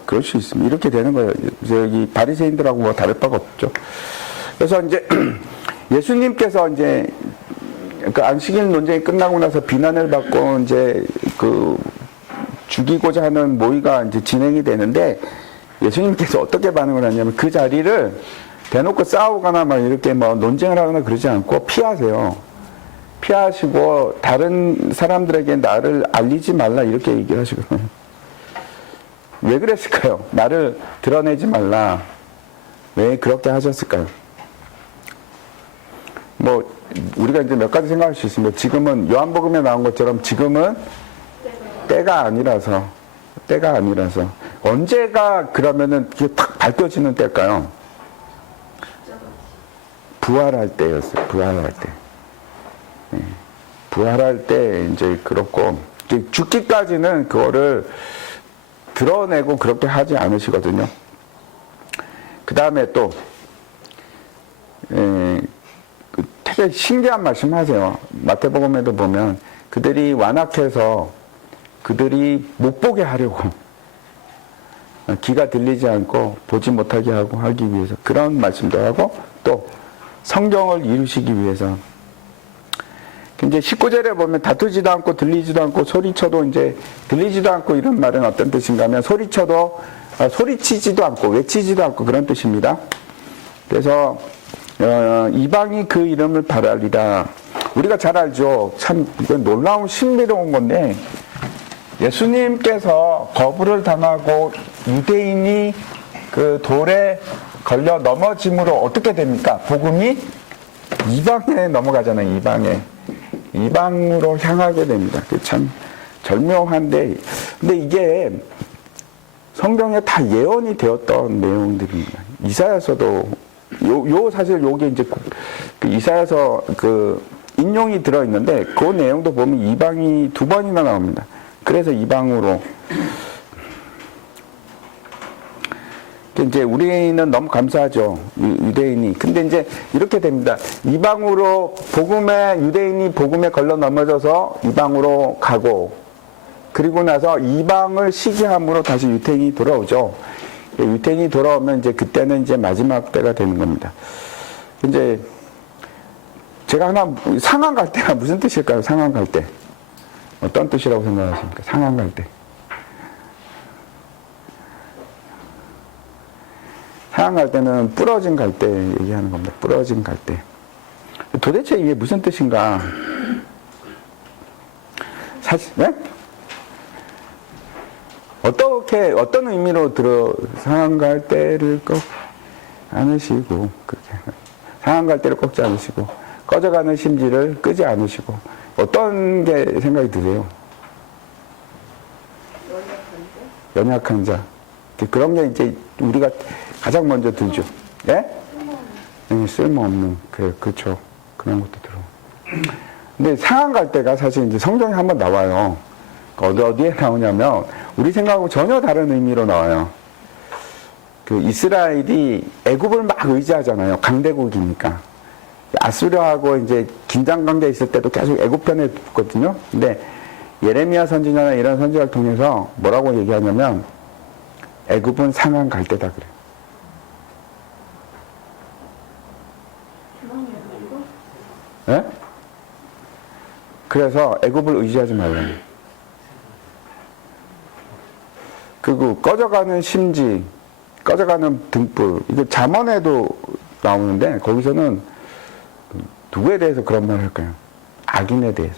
그럴 수 있습니다. 이렇게 되는 거예요. 저기 바리새인들하고 뭐 다를 바가 없죠. 그래서 이제 예수님께서 이제 그 안식일 논쟁이 끝나고 나서 비난을 받고 이제 그 죽이고자 하는 모의가 이제 진행이 되는데 예수님께서 어떻게 반응을 하냐면 그 자리를 대놓고 싸우거나 막 이렇게 뭐 논쟁을 하거나 그러지 않고 피하세요. 피하시고 다른 사람들에게 나를 알리지 말라 이렇게 얘기를 하시거든요. 왜 그랬을까요? 나를 드러내지 말라. 왜 그렇게 하셨을까요? 뭐 우리가 이제 몇 가지 생각할 수 있습니다. 지금은 요한복음에 나온 것처럼 지금은 때가 아니라서 언제가 그러면은 이게 탁 밝혀지는 때일까요? 부활할 때였어요. 부활할 때. 네. 부활할 때 이제 그렇고 죽기까지는 그거를 드러내고 그렇게 하지 않으시거든요. 그 다음에 또 되게 신기한 말씀 하세요. 마태복음에도 보면 그들이 완악해서 그들이 못 보게 하려고 귀가 들리지 않고 보지 못하게 하고 하기 위해서 그런 말씀도 하고 또 성경을 이루시기 위해서 이제 19절에 보면 다투지도 않고 들리지도 않고 소리쳐도 이제 들리지도 않고 이런 말은 어떤 뜻인가 하면 소리쳐도 소리치지도 않고 외치지도 않고 그런 뜻입니다. 그래서 이방이 그 이름을 바라리라. 우리가 잘 알죠. 참 이건 놀라운 신비로운 건데 예수님께서 거부를 당하고 유대인이 그 돌에 걸려 넘어짐으로 어떻게 됩니까? 복음이 이방에 넘어가잖아요. 이방으로 향하게 됩니다. 참 절묘한데 근데 이게 성경에 다 예언이 되었던 내용들입니다. 이사야서도 사실 요게 이제 그 이사야서 그 인용이 들어 있는데 그 내용도 보면 이방이 2번이나 나옵니다. 그래서 이방으로 이제 우리는 너무 감사하죠. 유대인이. 근데 이제 이렇게 됩니다. 이방으로 유대인이 복음에 걸러 넘어져서 이방으로 가고 그리고 나서 이방을 시기함으로 다시 유태인이 돌아오죠. 유태인이 돌아오면 이제 그때는 이제 마지막 때가 되는 겁니다. 이제 제가 하나 상한 갈 때가 무슨 뜻일까요? 상한 갈 때. 어떤 뜻이라고 생각하십니까? 상한 갈 때. 상한 갈 때는 부러진 갈 때 얘기하는 겁니다. 부러진 갈 때. 도대체 이게 무슨 뜻인가? 사실, 네? 어떤 의미로 상한 갈 때를 꼭 않으시고, 상한 갈 때를 꺾지 않으시고, 꺼져가는 심지를 끄지 않으시고, 어떤 게 생각이 드세요? 연약한 자. 그런 게 이제 우리가 가장 먼저 들죠. 예? 쓸모없는. 그렇죠. 그런 것도 들어. 근데 상한 갈 때가 사실 이제 성경에 한번 나와요. 어디에 나오냐면, 우리 생각하고 전혀 다른 의미로 나와요. 그 이스라엘이 애굽을 막 의지하잖아요. 강대국이니까. 아수르하고 이제 긴장 관계 있을 때도 계속 애굽 편에 붙거든요. 근데 예레미야 선지자나 이런 선지자를 통해서 뭐라고 얘기하냐면 애굽은 상한 갈 때다 그래요. 네? 그래서 애굽을 의지하지 말라요. 그리고 꺼져가는 심지, 꺼져가는 등불, 이거 잠언에도 나오는데 거기서는 누구에 대해서 그런 말을 할까요? 악인에 대해서.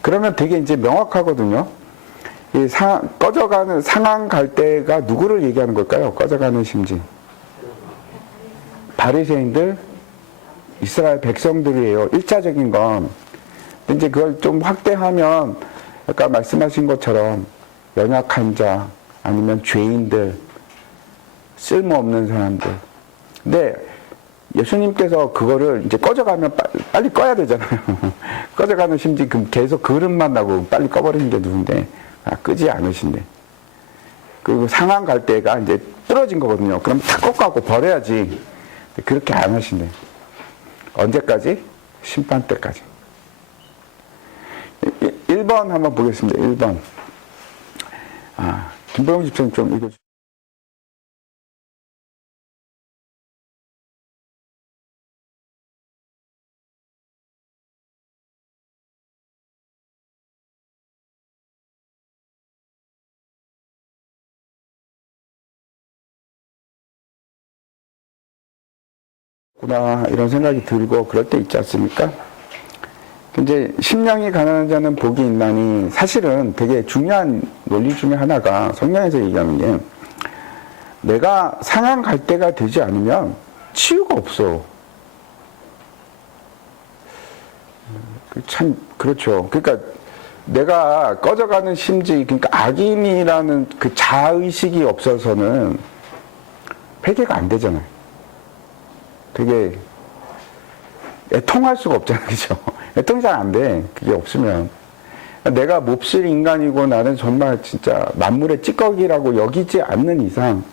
그러면 되게 이제 명확하거든요. 이 꺼져가는 상한 갈 때가 누구를 얘기하는 걸까요? 꺼져가는 심지. 바리새인들, 이스라엘 백성들이에요. 1차적인 건. 근데 이제 그걸 좀 확대하면 아까 말씀하신 것처럼 연약한 자, 아니면 죄인들, 쓸모없는 사람들. 근데 예수님께서 그거를 이제 꺼져가면 빨리 꺼야 되잖아요. 꺼져가는 심지 계속 그릇만 나고 빨리 꺼버리는 게 누군데, 끄지 않으신데. 그리고 상한 갈 때가 이제 부러진 거거든요. 그럼 탁 꺾고 버려야지. 그렇게 안 하신대. 언제까지? 심판 때까지. 1번 한번 보겠습니다. 1번. 김보영 집사님 좀 읽어주세요. 구나 이런 생각이 들고 그럴 때 있지 않습니까? 이제 심령이 가난한 자는 복이 있나니 사실은 되게 중요한 논리 중에 하나가 성경에서 얘기하는 게 내가 상한 갈 때가 되지 않으면 치유가 없어. 참 그렇죠. 그러니까 내가 꺼져가는 심지 그러니까 악인이라는 그 자의식이 없어서는 회개가 안 되잖아요. 되게 애통할 수가 없잖아요. 그죠? 애통이 잘 안 돼. 그게 없으면. 내가 몹쓸 인간이고 나는 정말 진짜 만물의 찌꺼기라고 여기지 않는 이상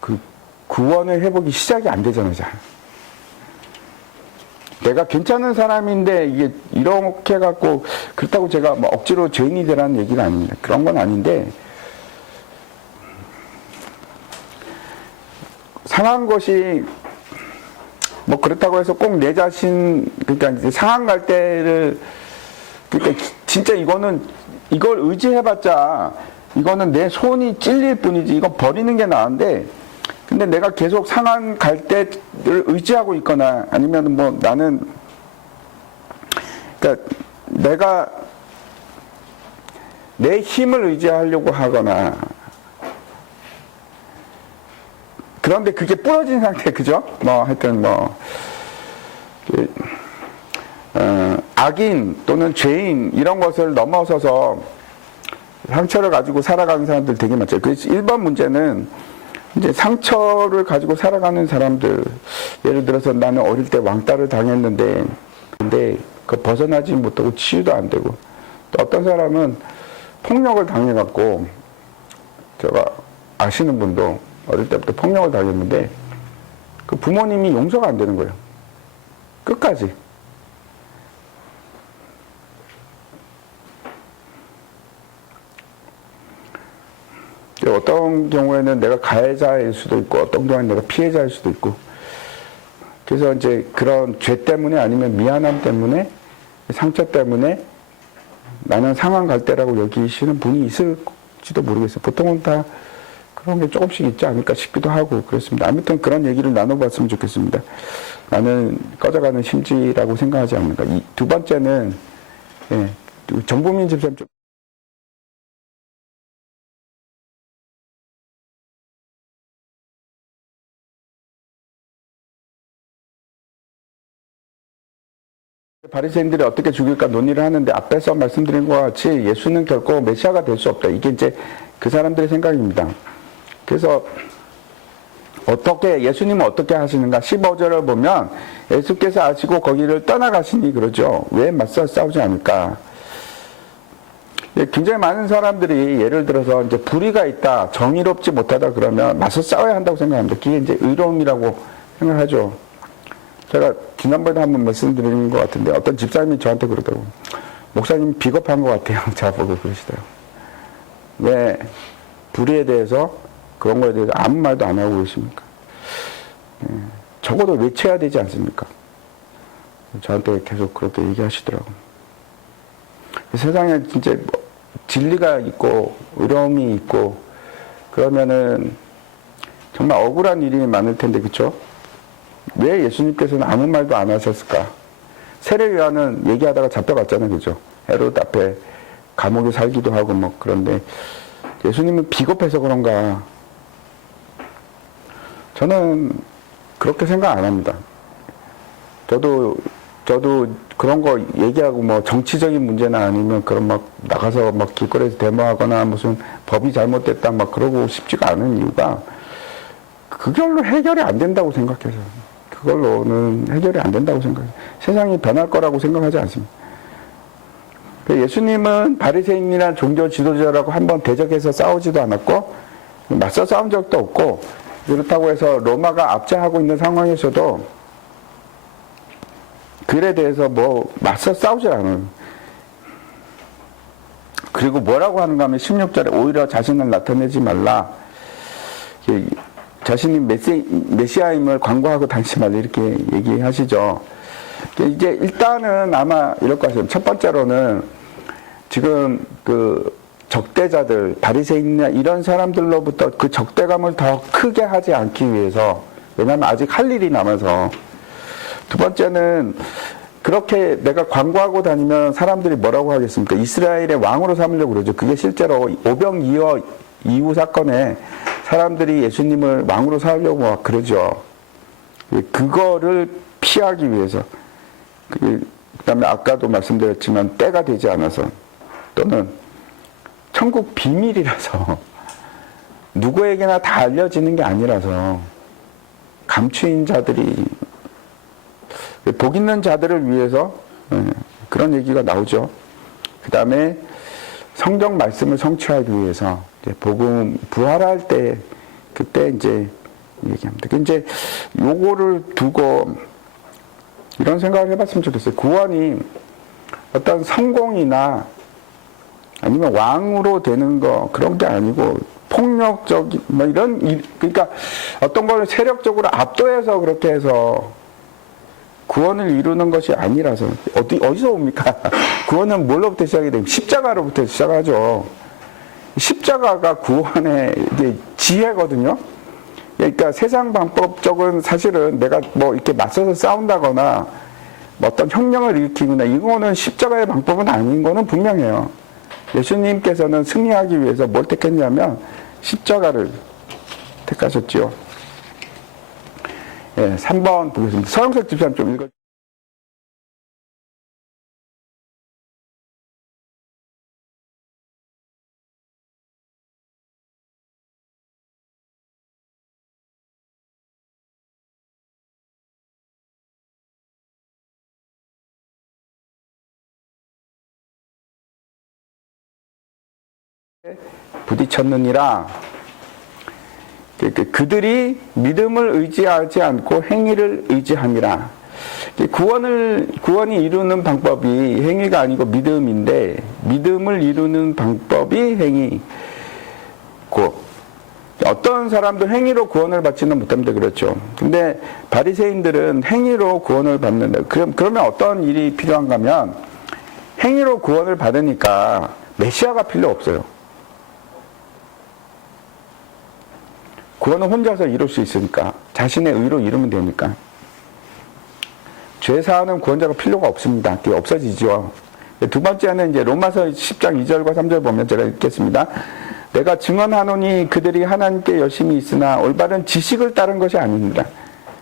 그 구원의 회복이 시작이 안 되잖아요. 잘. 내가 괜찮은 사람인데 이게 이렇게 해갖고 그렇다고 제가 뭐 억지로 죄인이 되라는 얘기가 아닙니다. 그런 건 아닌데 상한 것이 뭐 그렇다고 해서 꼭 내 자신 그러니까 이제 상한 갈 때를 그러니까 진짜 이거는 이걸 의지해봤자 이거는 내 손이 찔릴 뿐이지 이거 버리는 게 나은데 근데 내가 계속 상한 갈 때를 의지하고 있거나 아니면 뭐 나는 그러니까 내가 내 힘을 의지하려고 하거나 그런데 그게 부러진 상태, 그죠? 뭐, 하여튼 뭐, 악인 또는 죄인, 이런 것을 넘어서서 상처를 가지고 살아가는 사람들 되게 많죠. 그래서 1번 문제는 이제 상처를 가지고 살아가는 사람들, 예를 들어서 나는 어릴 때 왕따를 당했는데, 근데 그 벗어나지 못하고 치유도 안 되고, 또 어떤 사람은 폭력을 당해갖고, 제가 아시는 분도 어릴 때부터 폭력을 당했는데 그 부모님이 용서가 안 되는 거예요. 끝까지. 어떤 경우에는 내가 가해자일 수도 있고 어떤 경우에는 내가 피해자일 수도 있고 그래서 이제 그런 죄 때문에 아니면 미안함 때문에 상처 때문에 나는 상한 갈 때라고 여기시는 분이 있을지도 모르겠어요. 보통은 다 그런 게 조금씩 있지 않을까 싶기도 하고 그렇습니다. 아무튼 그런 얘기를 나눠봤으면 좋겠습니다. 나는 꺼져가는 심지라고 생각하지 않는가. 두 번째는 정부민 집사님 좀 바리새인들이 어떻게 죽일까 논의를 하는데 앞에서 말씀드린 것 같이 예수는 결코 메시아가 될 수 없다. 이게 이제 그 사람들의 생각입니다. 그래서 어떻게 예수님은 어떻게 하시는가 15절을 보면 예수께서 아시고 거기를 떠나가시니 그러죠. 왜 맞서 싸우지 않을까? 굉장히 많은 사람들이 예를 들어서 이제 불의가 있다, 정의롭지 못하다 그러면 맞서 싸워야 한다고 생각합니다. 그게 이제 의로움이라고 생각하죠. 제가 지난번에 한번 말씀드린 것 같은데 어떤 집사님이 저한테 그러더라고요. 목사님 비겁한 것 같아요. 저보고 그러시더라고요. 왜 불의에 대해서 그런 거에 대해서 아무 말도 안 하고 계십니까? 적어도 외쳐야 되지 않습니까? 저한테 계속 그렇게 얘기하시더라고요. 세상에 진짜 뭐 진리가 있고 의로움이 있고 그러면은 정말 억울한 일이 많을 텐데 그렇죠? 왜 예수님께서는 아무 말도 안 하셨을까? 세례요한은 얘기하다가 잡혀갔잖아요, 그죠? 헤롯 앞에 감옥에 살기도 하고 뭐 그런데 예수님은 비겁해서 그런가? 저는 그렇게 생각 안 합니다. 저도 그런 거 얘기하고 뭐 정치적인 문제나 아니면 그런 막 나가서 막 길거리에서 데모하거나 무슨 법이 잘못됐다 막 그러고 싶지가 않은 이유가 그걸로 해결이 안 된다고 생각해서 그걸로는 해결이 안 된다고 생각해요. 세상이 변할 거라고 생각하지 않습니다. 예수님은 바리새인이나 종교 지도자라고 한번 대적해서 싸우지도 않았고 맞서 싸운 적도 없고 그렇다고 해서 로마가 압제하고 있는 상황에서도 글에 대해서 뭐 맞서 싸우지 않아요. 그리고 뭐라고 하는가 하면 16절에 오히려 자신을 나타내지 말라. 자신이 메시아임을 광고하고 다니지 말라 이렇게 얘기하시죠. 이제 일단은 아마 이럴 것 같아요. 첫 번째로는 지금 그 적대자들, 바리새인이나 이런 사람들로부터 그 적대감을 더 크게 하지 않기 위해서, 왜냐하면 아직 할 일이 남아서. 두 번째는 그렇게 내가 광고하고 다니면 사람들이 뭐라고 하겠습니까? 이스라엘의 왕으로 삼으려고 그러죠. 그게 실제로 오병이어 이후 사건에 사람들이 예수님을 왕으로 삼으려고 막 그러죠. 그거를 피하기 위해서. 그다음에 아까도 말씀드렸지만 때가 되지 않아서, 또는 천국 비밀이라서 누구에게나 다 알려지는 게 아니라서 감추인 자들이, 복 있는 자들을 위해서 그런 얘기가 나오죠. 그 다음에 성경 말씀을 성취하기 위해서 이제 복음 부활할 때 그때 이제 얘기합니다. 이제 요거를 두고 이런 생각을 해봤으면 좋겠어요. 구원이 어떤 성공이나 아니면 왕으로 되는 거 그런 게 아니고 폭력적인 뭐 이런, 그러니까 어떤 걸 세력적으로 압도해서 그렇게 해서 구원을 이루는 것이 아니라서. 어디서 옵니까? 구원은 뭘로부터 시작이 됩니까? 십자가로부터 시작하죠. 십자가가 구원의 지혜거든요. 그러니까 세상 방법적은 사실은 내가 뭐 이렇게 맞서서 싸운다거나 뭐 어떤 혁명을 일으키거나 이거는 십자가의 방법은 아닌 거는 분명해요. 예수님께서는 승리하기 위해서 뭘 택했냐면 십자가를 택하셨죠. 예, 3번 보겠습니다. 서영석 집사님 좀 읽어. 부딪혔느니라. 그들이 믿음을 의지하지 않고 행위를 의지함이라. 구원이 이루는 방법이 행위가 아니고 믿음인데, 믿음을 이루는 방법이 행위고, 어떤 사람도 행위로 구원을 받지는 못합니다. 그렇죠. 근데 바리새인들은 행위로 구원을 받는다. 그러면 어떤 일이 필요한가 하면, 행위로 구원을 받으니까 메시아가 필요 없어요. 구원은 혼자서 이룰 수 있으니까, 자신의 의로 이루면 되니까. 죄 사하는 구원자가 필요가 없습니다. 그게 없어지죠. 두 번째는 이제 로마서 10장 2절과 3절 보면 제가 읽겠습니다. 내가 증언하노니 그들이 하나님께 열심히 있으나 올바른 지식을 따른 것이 아닙니다.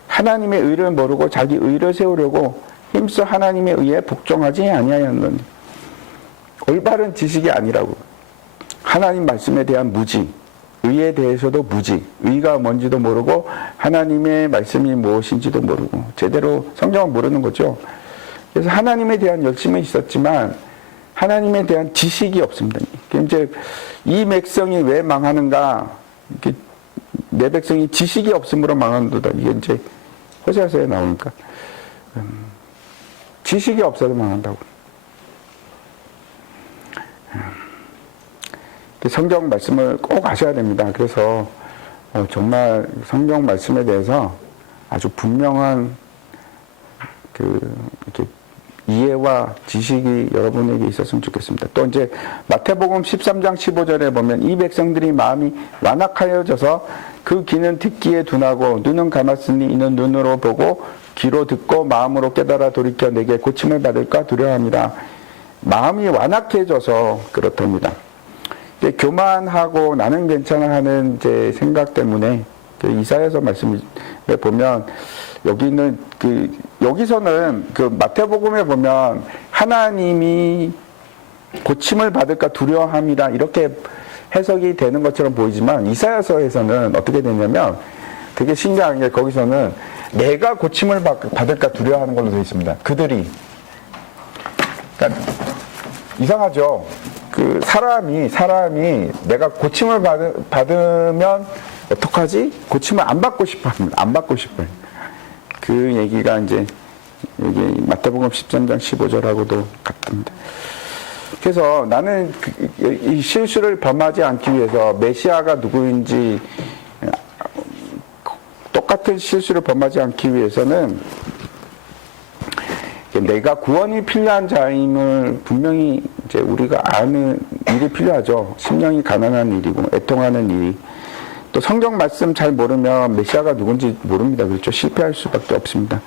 하나님의 의를 모르고 자기 의를 세우려고 힘써 하나님의 의에 복종하지 아니하였느니. 올바른 지식이 아니라고. 하나님 말씀에 대한 무지, 의에 대해서도 무지, 의가 뭔지도 모르고 하나님의 말씀이 무엇인지도 모르고 제대로 성경을 모르는 거죠. 그래서 하나님에 대한 열심은 있었지만 하나님에 대한 지식이 없습니다. 이제 이 백성이 왜 망하는가? 내 백성이 지식이 없음으로 망한도다. 이게 이제 호세아서에 나오니까 지식이 없어서 망한다고. 성경 말씀을 꼭 아셔야 됩니다. 그래서 정말 성경 말씀에 대해서 아주 분명한 이렇게 이해와 지식이 여러분에게 있었으면 좋겠습니다. 또 이제 마태복음 13장 15절에 보면 이 백성들이 마음이 완악하여져서 그 귀는 듣기에 둔하고 눈은 감았으니 이는 눈으로 보고 귀로 듣고 마음으로 깨달아 돌이켜 내게 고침을 받을까 두려워합니다. 마음이 완악해져서 그렇답니다. 교만하고 나는 괜찮아 하는 이제 생각 때문에 이사야서 말씀에 보면 여기서는 그 마태복음에 보면 하나님이 고침을 받을까 두려워함이라 이렇게 해석이 되는 것처럼 보이지만 이사야서에서는 어떻게 되냐면 되게 신기한 게 거기서는 내가 고침을 받을까 두려워하는 걸로 되어 있습니다. 그들이. 그러니까 이상하죠. 그 사람이 내가 고침을 받으면 어떡하지? 고침을 안 받고 싶어 합니다. 안 받고 싶어요. 그 얘기가 이제 여기 마태복음 13장 15절하고도 같습니다. 그래서 나는 이 실수를 범하지 않기 위해서 메시아가 누구인지 똑같은 실수를 범하지 않기 위해서는 내가 구원이 필요한 자임을 분명히 이제 우리가 아는 일이 필요하죠. 심령이 가난한 일이고 애통하는 일이. 또 성경 말씀 잘 모르면 메시아가 누군지 모릅니다. 그렇죠? 실패할 수밖에 없습니다.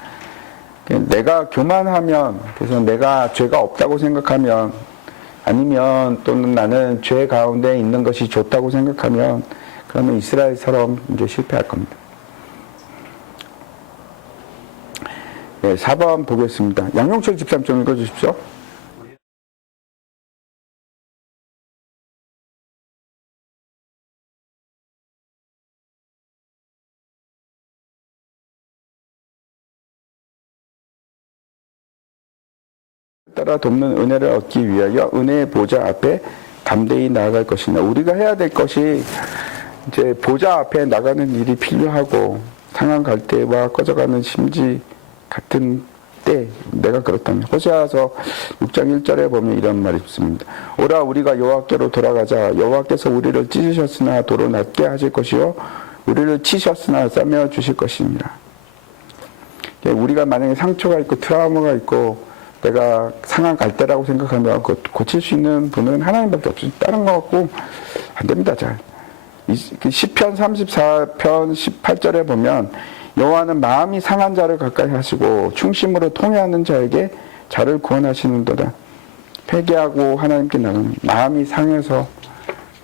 내가 교만하면, 그래서 내가 죄가 없다고 생각하면, 아니면 또는 나는 죄 가운데 있는 것이 좋다고 생각하면, 그러면 이스라엘처럼 이제 실패할 겁니다. 네, 4번 보겠습니다. 양용철 집사님 좀 읽어주십시오. 따라 돕는 은혜를 얻기 위하여 은혜의 보좌 앞에 담대히 나아갈 것이냐. 우리가 해야 될 것이 이제 보좌 앞에 나가는 일이 필요하고 상한 갈대와 꺼져가는 심지 같은 때 내가 그렇다면 호세아서 6장 1절에 보면 이런 말이 있습니다. 오라 우리가 여호와께로 돌아가자. 여호와께서 우리를 찢으셨으나 도로 낮게 하실 것이요 우리를 치셨으나 싸매 주실 것입니다. 우리가 만약에 상처가 있고 트라우마가 있고 내가 상한 갈대라고 생각하면 고칠 수 있는 분은 하나님밖에 없어요. 다른 거 갖고 안 됩니다. 잘. 시편 34편 18절에 보면 여호와는 마음이 상한 자를 가까이 하시고 충심으로 통회하는 자에게 자를 구원하시는도다. 회개하고 하나님께 나가는 마음이 상해서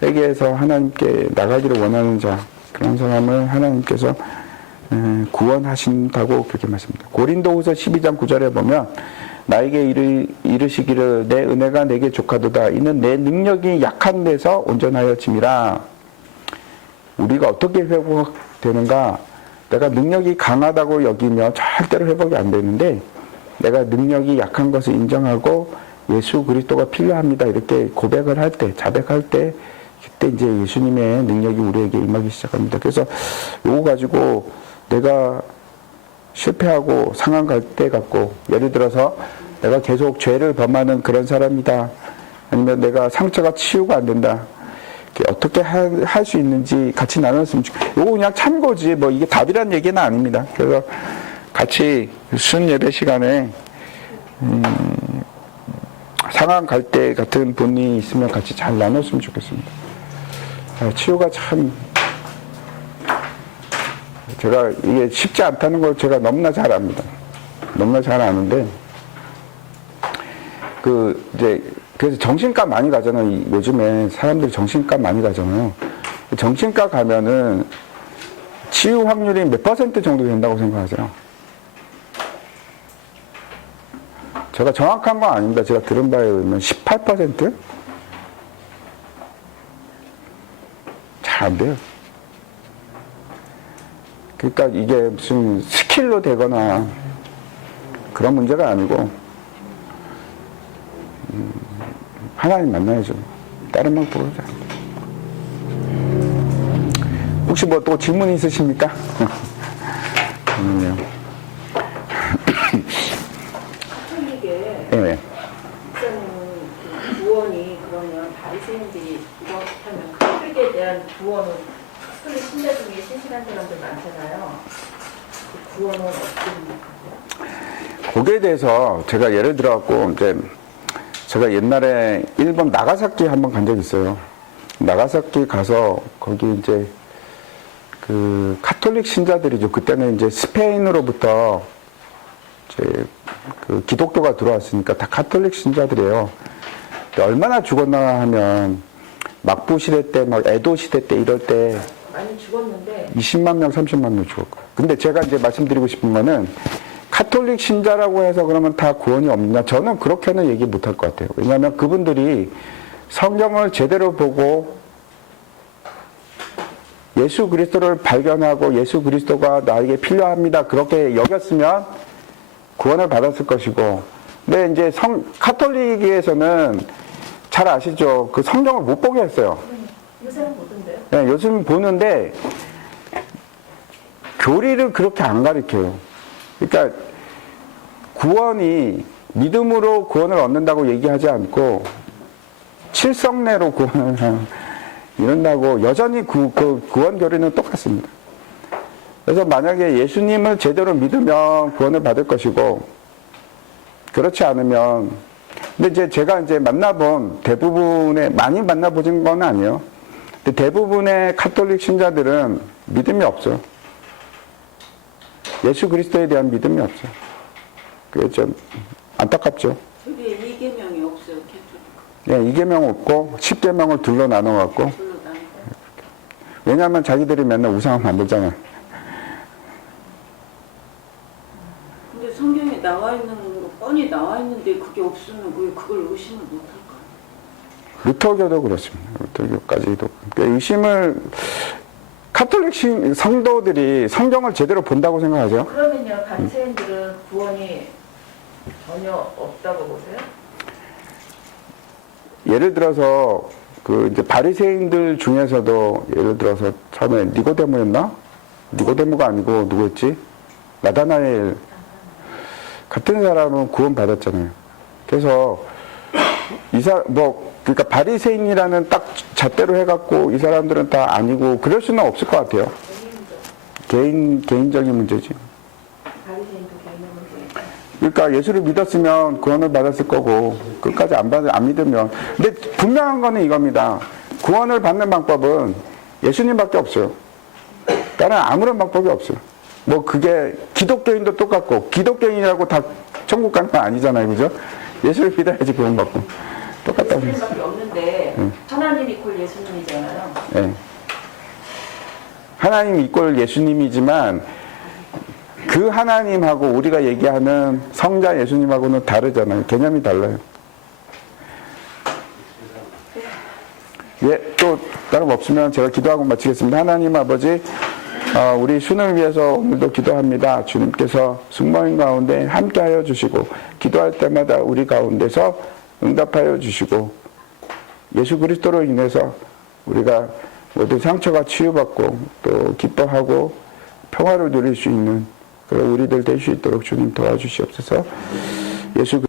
회개해서 하나님께 나가기를 원하는 자 그런 사람을 하나님께서 구원하신다고 그렇게 말씀합니다. 고린도후서 12장 9절에 보면 나에게 이르시기를 내 은혜가 내게 족하도다. 이는 내 능력이 약한 데서 온전하여 짐이라. 우리가 어떻게 회복되는가? 내가 능력이 강하다고 여기면 절대로 회복이 안 되는데 내가 능력이 약한 것을 인정하고 예수 그리스도가 필요합니다. 이렇게 고백을 할 때, 자백할 때 그때 이제 예수님의 능력이 우리에게 임하기 시작합니다. 그래서 요거 가지고 내가 실패하고 상한 갈대 같고 예를 들어서 내가 계속 죄를 범하는 그런 사람이다. 아니면 내가 상처가 치유가 안 된다. 어떻게 할 수 있는지 같이 나눴으면 좋겠어요. 요거 그냥 참고지 뭐 이게 답이란 얘기는 아닙니다. 그래서 같이 순 예배 시간에 상한 갈대 같은 분이 있으면 같이 잘 나눴으면 좋겠습니다. 치유가 참 제가 이게 쉽지 않다는 걸 제가 너무나 잘 압니다. 너무나 잘 아는데 이제 그래서 정신과 많이 가잖아요. 요즘에 사람들이 정신과 많이 가잖아요. 정신과 가면은 치유 확률이 몇 퍼센트 정도 된다고 생각하세요? 제가 정확한 건 아닙니다. 제가 들은 바에 의하면 18%? 잘 안 돼요. 그러니까 이게 무슨 스킬로 되거나 그런 문제가 아니고 하나님 만나야죠. 다른 방법으로. 혹시 뭐 또 질문 있으십니까? 카톨릭에 네. 목사님은 구원이 그러면 바리새인들이 그렇다면 카톨릭에 대한 구원은 카톨릭 신자 중에 신실한 사람들 많잖아요. 그 구원은 어떻게 생각하세요? 거기에 대해서 제가 예를 들어갖고 이제 제가 옛날에 일본 나가사키 한번 간 적이 있어요. 나가사키 가서 거기 이제 그 카톨릭 신자들이죠. 그때는 이제 스페인으로부터 이제 그 기독교가 들어왔으니까 다 카톨릭 신자들이에요. 얼마나 죽었나 하면 막부 시대 때, 막 에도 시대 때 이럴 때 많이 죽었는데 20만 명, 30만 명 죽었고. 근데 제가 이제 말씀드리고 싶은 거는 카톨릭 신자라고 해서 그러면 다 구원이 없느냐? 저는 그렇게는 얘기 못 할 것 같아요. 왜냐하면 그분들이 성경을 제대로 보고 예수 그리스도를 발견하고 예수 그리스도가 나에게 필요합니다. 그렇게 여겼으면 구원을 받았을 것이고. 근데 이제 카톨릭에서는 잘 아시죠? 그 성경을 못 보게 했어요. 요새는 보던데요? 네, 요즘 보는데 교리를 그렇게 안 가르쳐요. 그러니까 구원이 믿음으로 구원을 얻는다고 얘기하지 않고 칠성내로 구원을 이런다고 여전히 그 구원 교리는 똑같습니다. 그래서 만약에 예수님을 제대로 믿으면 구원을 받을 것이고 그렇지 않으면 근데 이제 제가 이제 만나본 대부분의 많이 만나보진 건 아니에요. 근데 대부분의 카톨릭 신자들은 믿음이 없어요. 예수 그리스도에 대한 믿음이 없어요. 그게 좀 안타깝죠. 저게 이계명이 없어요. 개토릭. 예, 이계명 없고 10계명을 둘로 나눠갖고 둘로 나눠. 왜냐하면 자기들이 맨날 우상을 만들잖아요. 근데 성경에 나와 있는 거 뻔히 나와 있는데 그게 없으면 왜 그걸 의심을 못할까? 루터교도 그렇습니다. 루터교까지도 의심을 카톨릭 성도들이 성경을 제대로 본다고 생각하죠? 그러면요, 바리새인들은 구원이 전혀 없다고 보세요? 예를 들어서 그 이제 바리새인들 중에서도 예를 들어서 처음에 니고데모였나? 니고데모가 아니고 누구였지? 나다나엘 같은 사람은 구원 받았잖아요. 그래서 그러니까 바리새인이라는 딱 잣대로 해갖고 이 사람들은 다 아니고 그럴 수는 없을 것 같아요. 개인적인 문제지. 바리새인도 개인의 문제. 그러니까 예수를 믿었으면 구원을 받았을 거고 끝까지 안 믿으면 근데 분명한 거는 이겁니다. 구원을 받는 방법은 예수님밖에 없어요. 다른 아무런 방법이 없어요. 뭐 그게 기독교인도 똑같고 기독교인이라고 다 천국 가는 건 아니잖아요. 그죠? 예수를 믿어야지 구원받고 똑같다고 했어요. 예수님밖에 없는데 하나님 이꼴 예수님이잖아요. 네. 하나님 이꼴 예수님이지만 그 하나님하고 우리가 얘기하는 성자 예수님하고는 다르잖아요. 개념이 달라요. 예, 또 다름 없으면 제가 기도하고 마치겠습니다. 하나님 아버지, 우리 순을 위해서 오늘도 기도합니다. 주님께서 숙모인 가운데 함께하여 주시고 기도할 때마다 우리 가운데서 응답하여 주시고 예수 그리스도로 인해서 우리가 모든 상처가 치유받고 또 기뻐하고 평화를 누릴 수 있는 그런 우리들 될 수 있도록 주님 도와주시옵소서. 예수 그리스도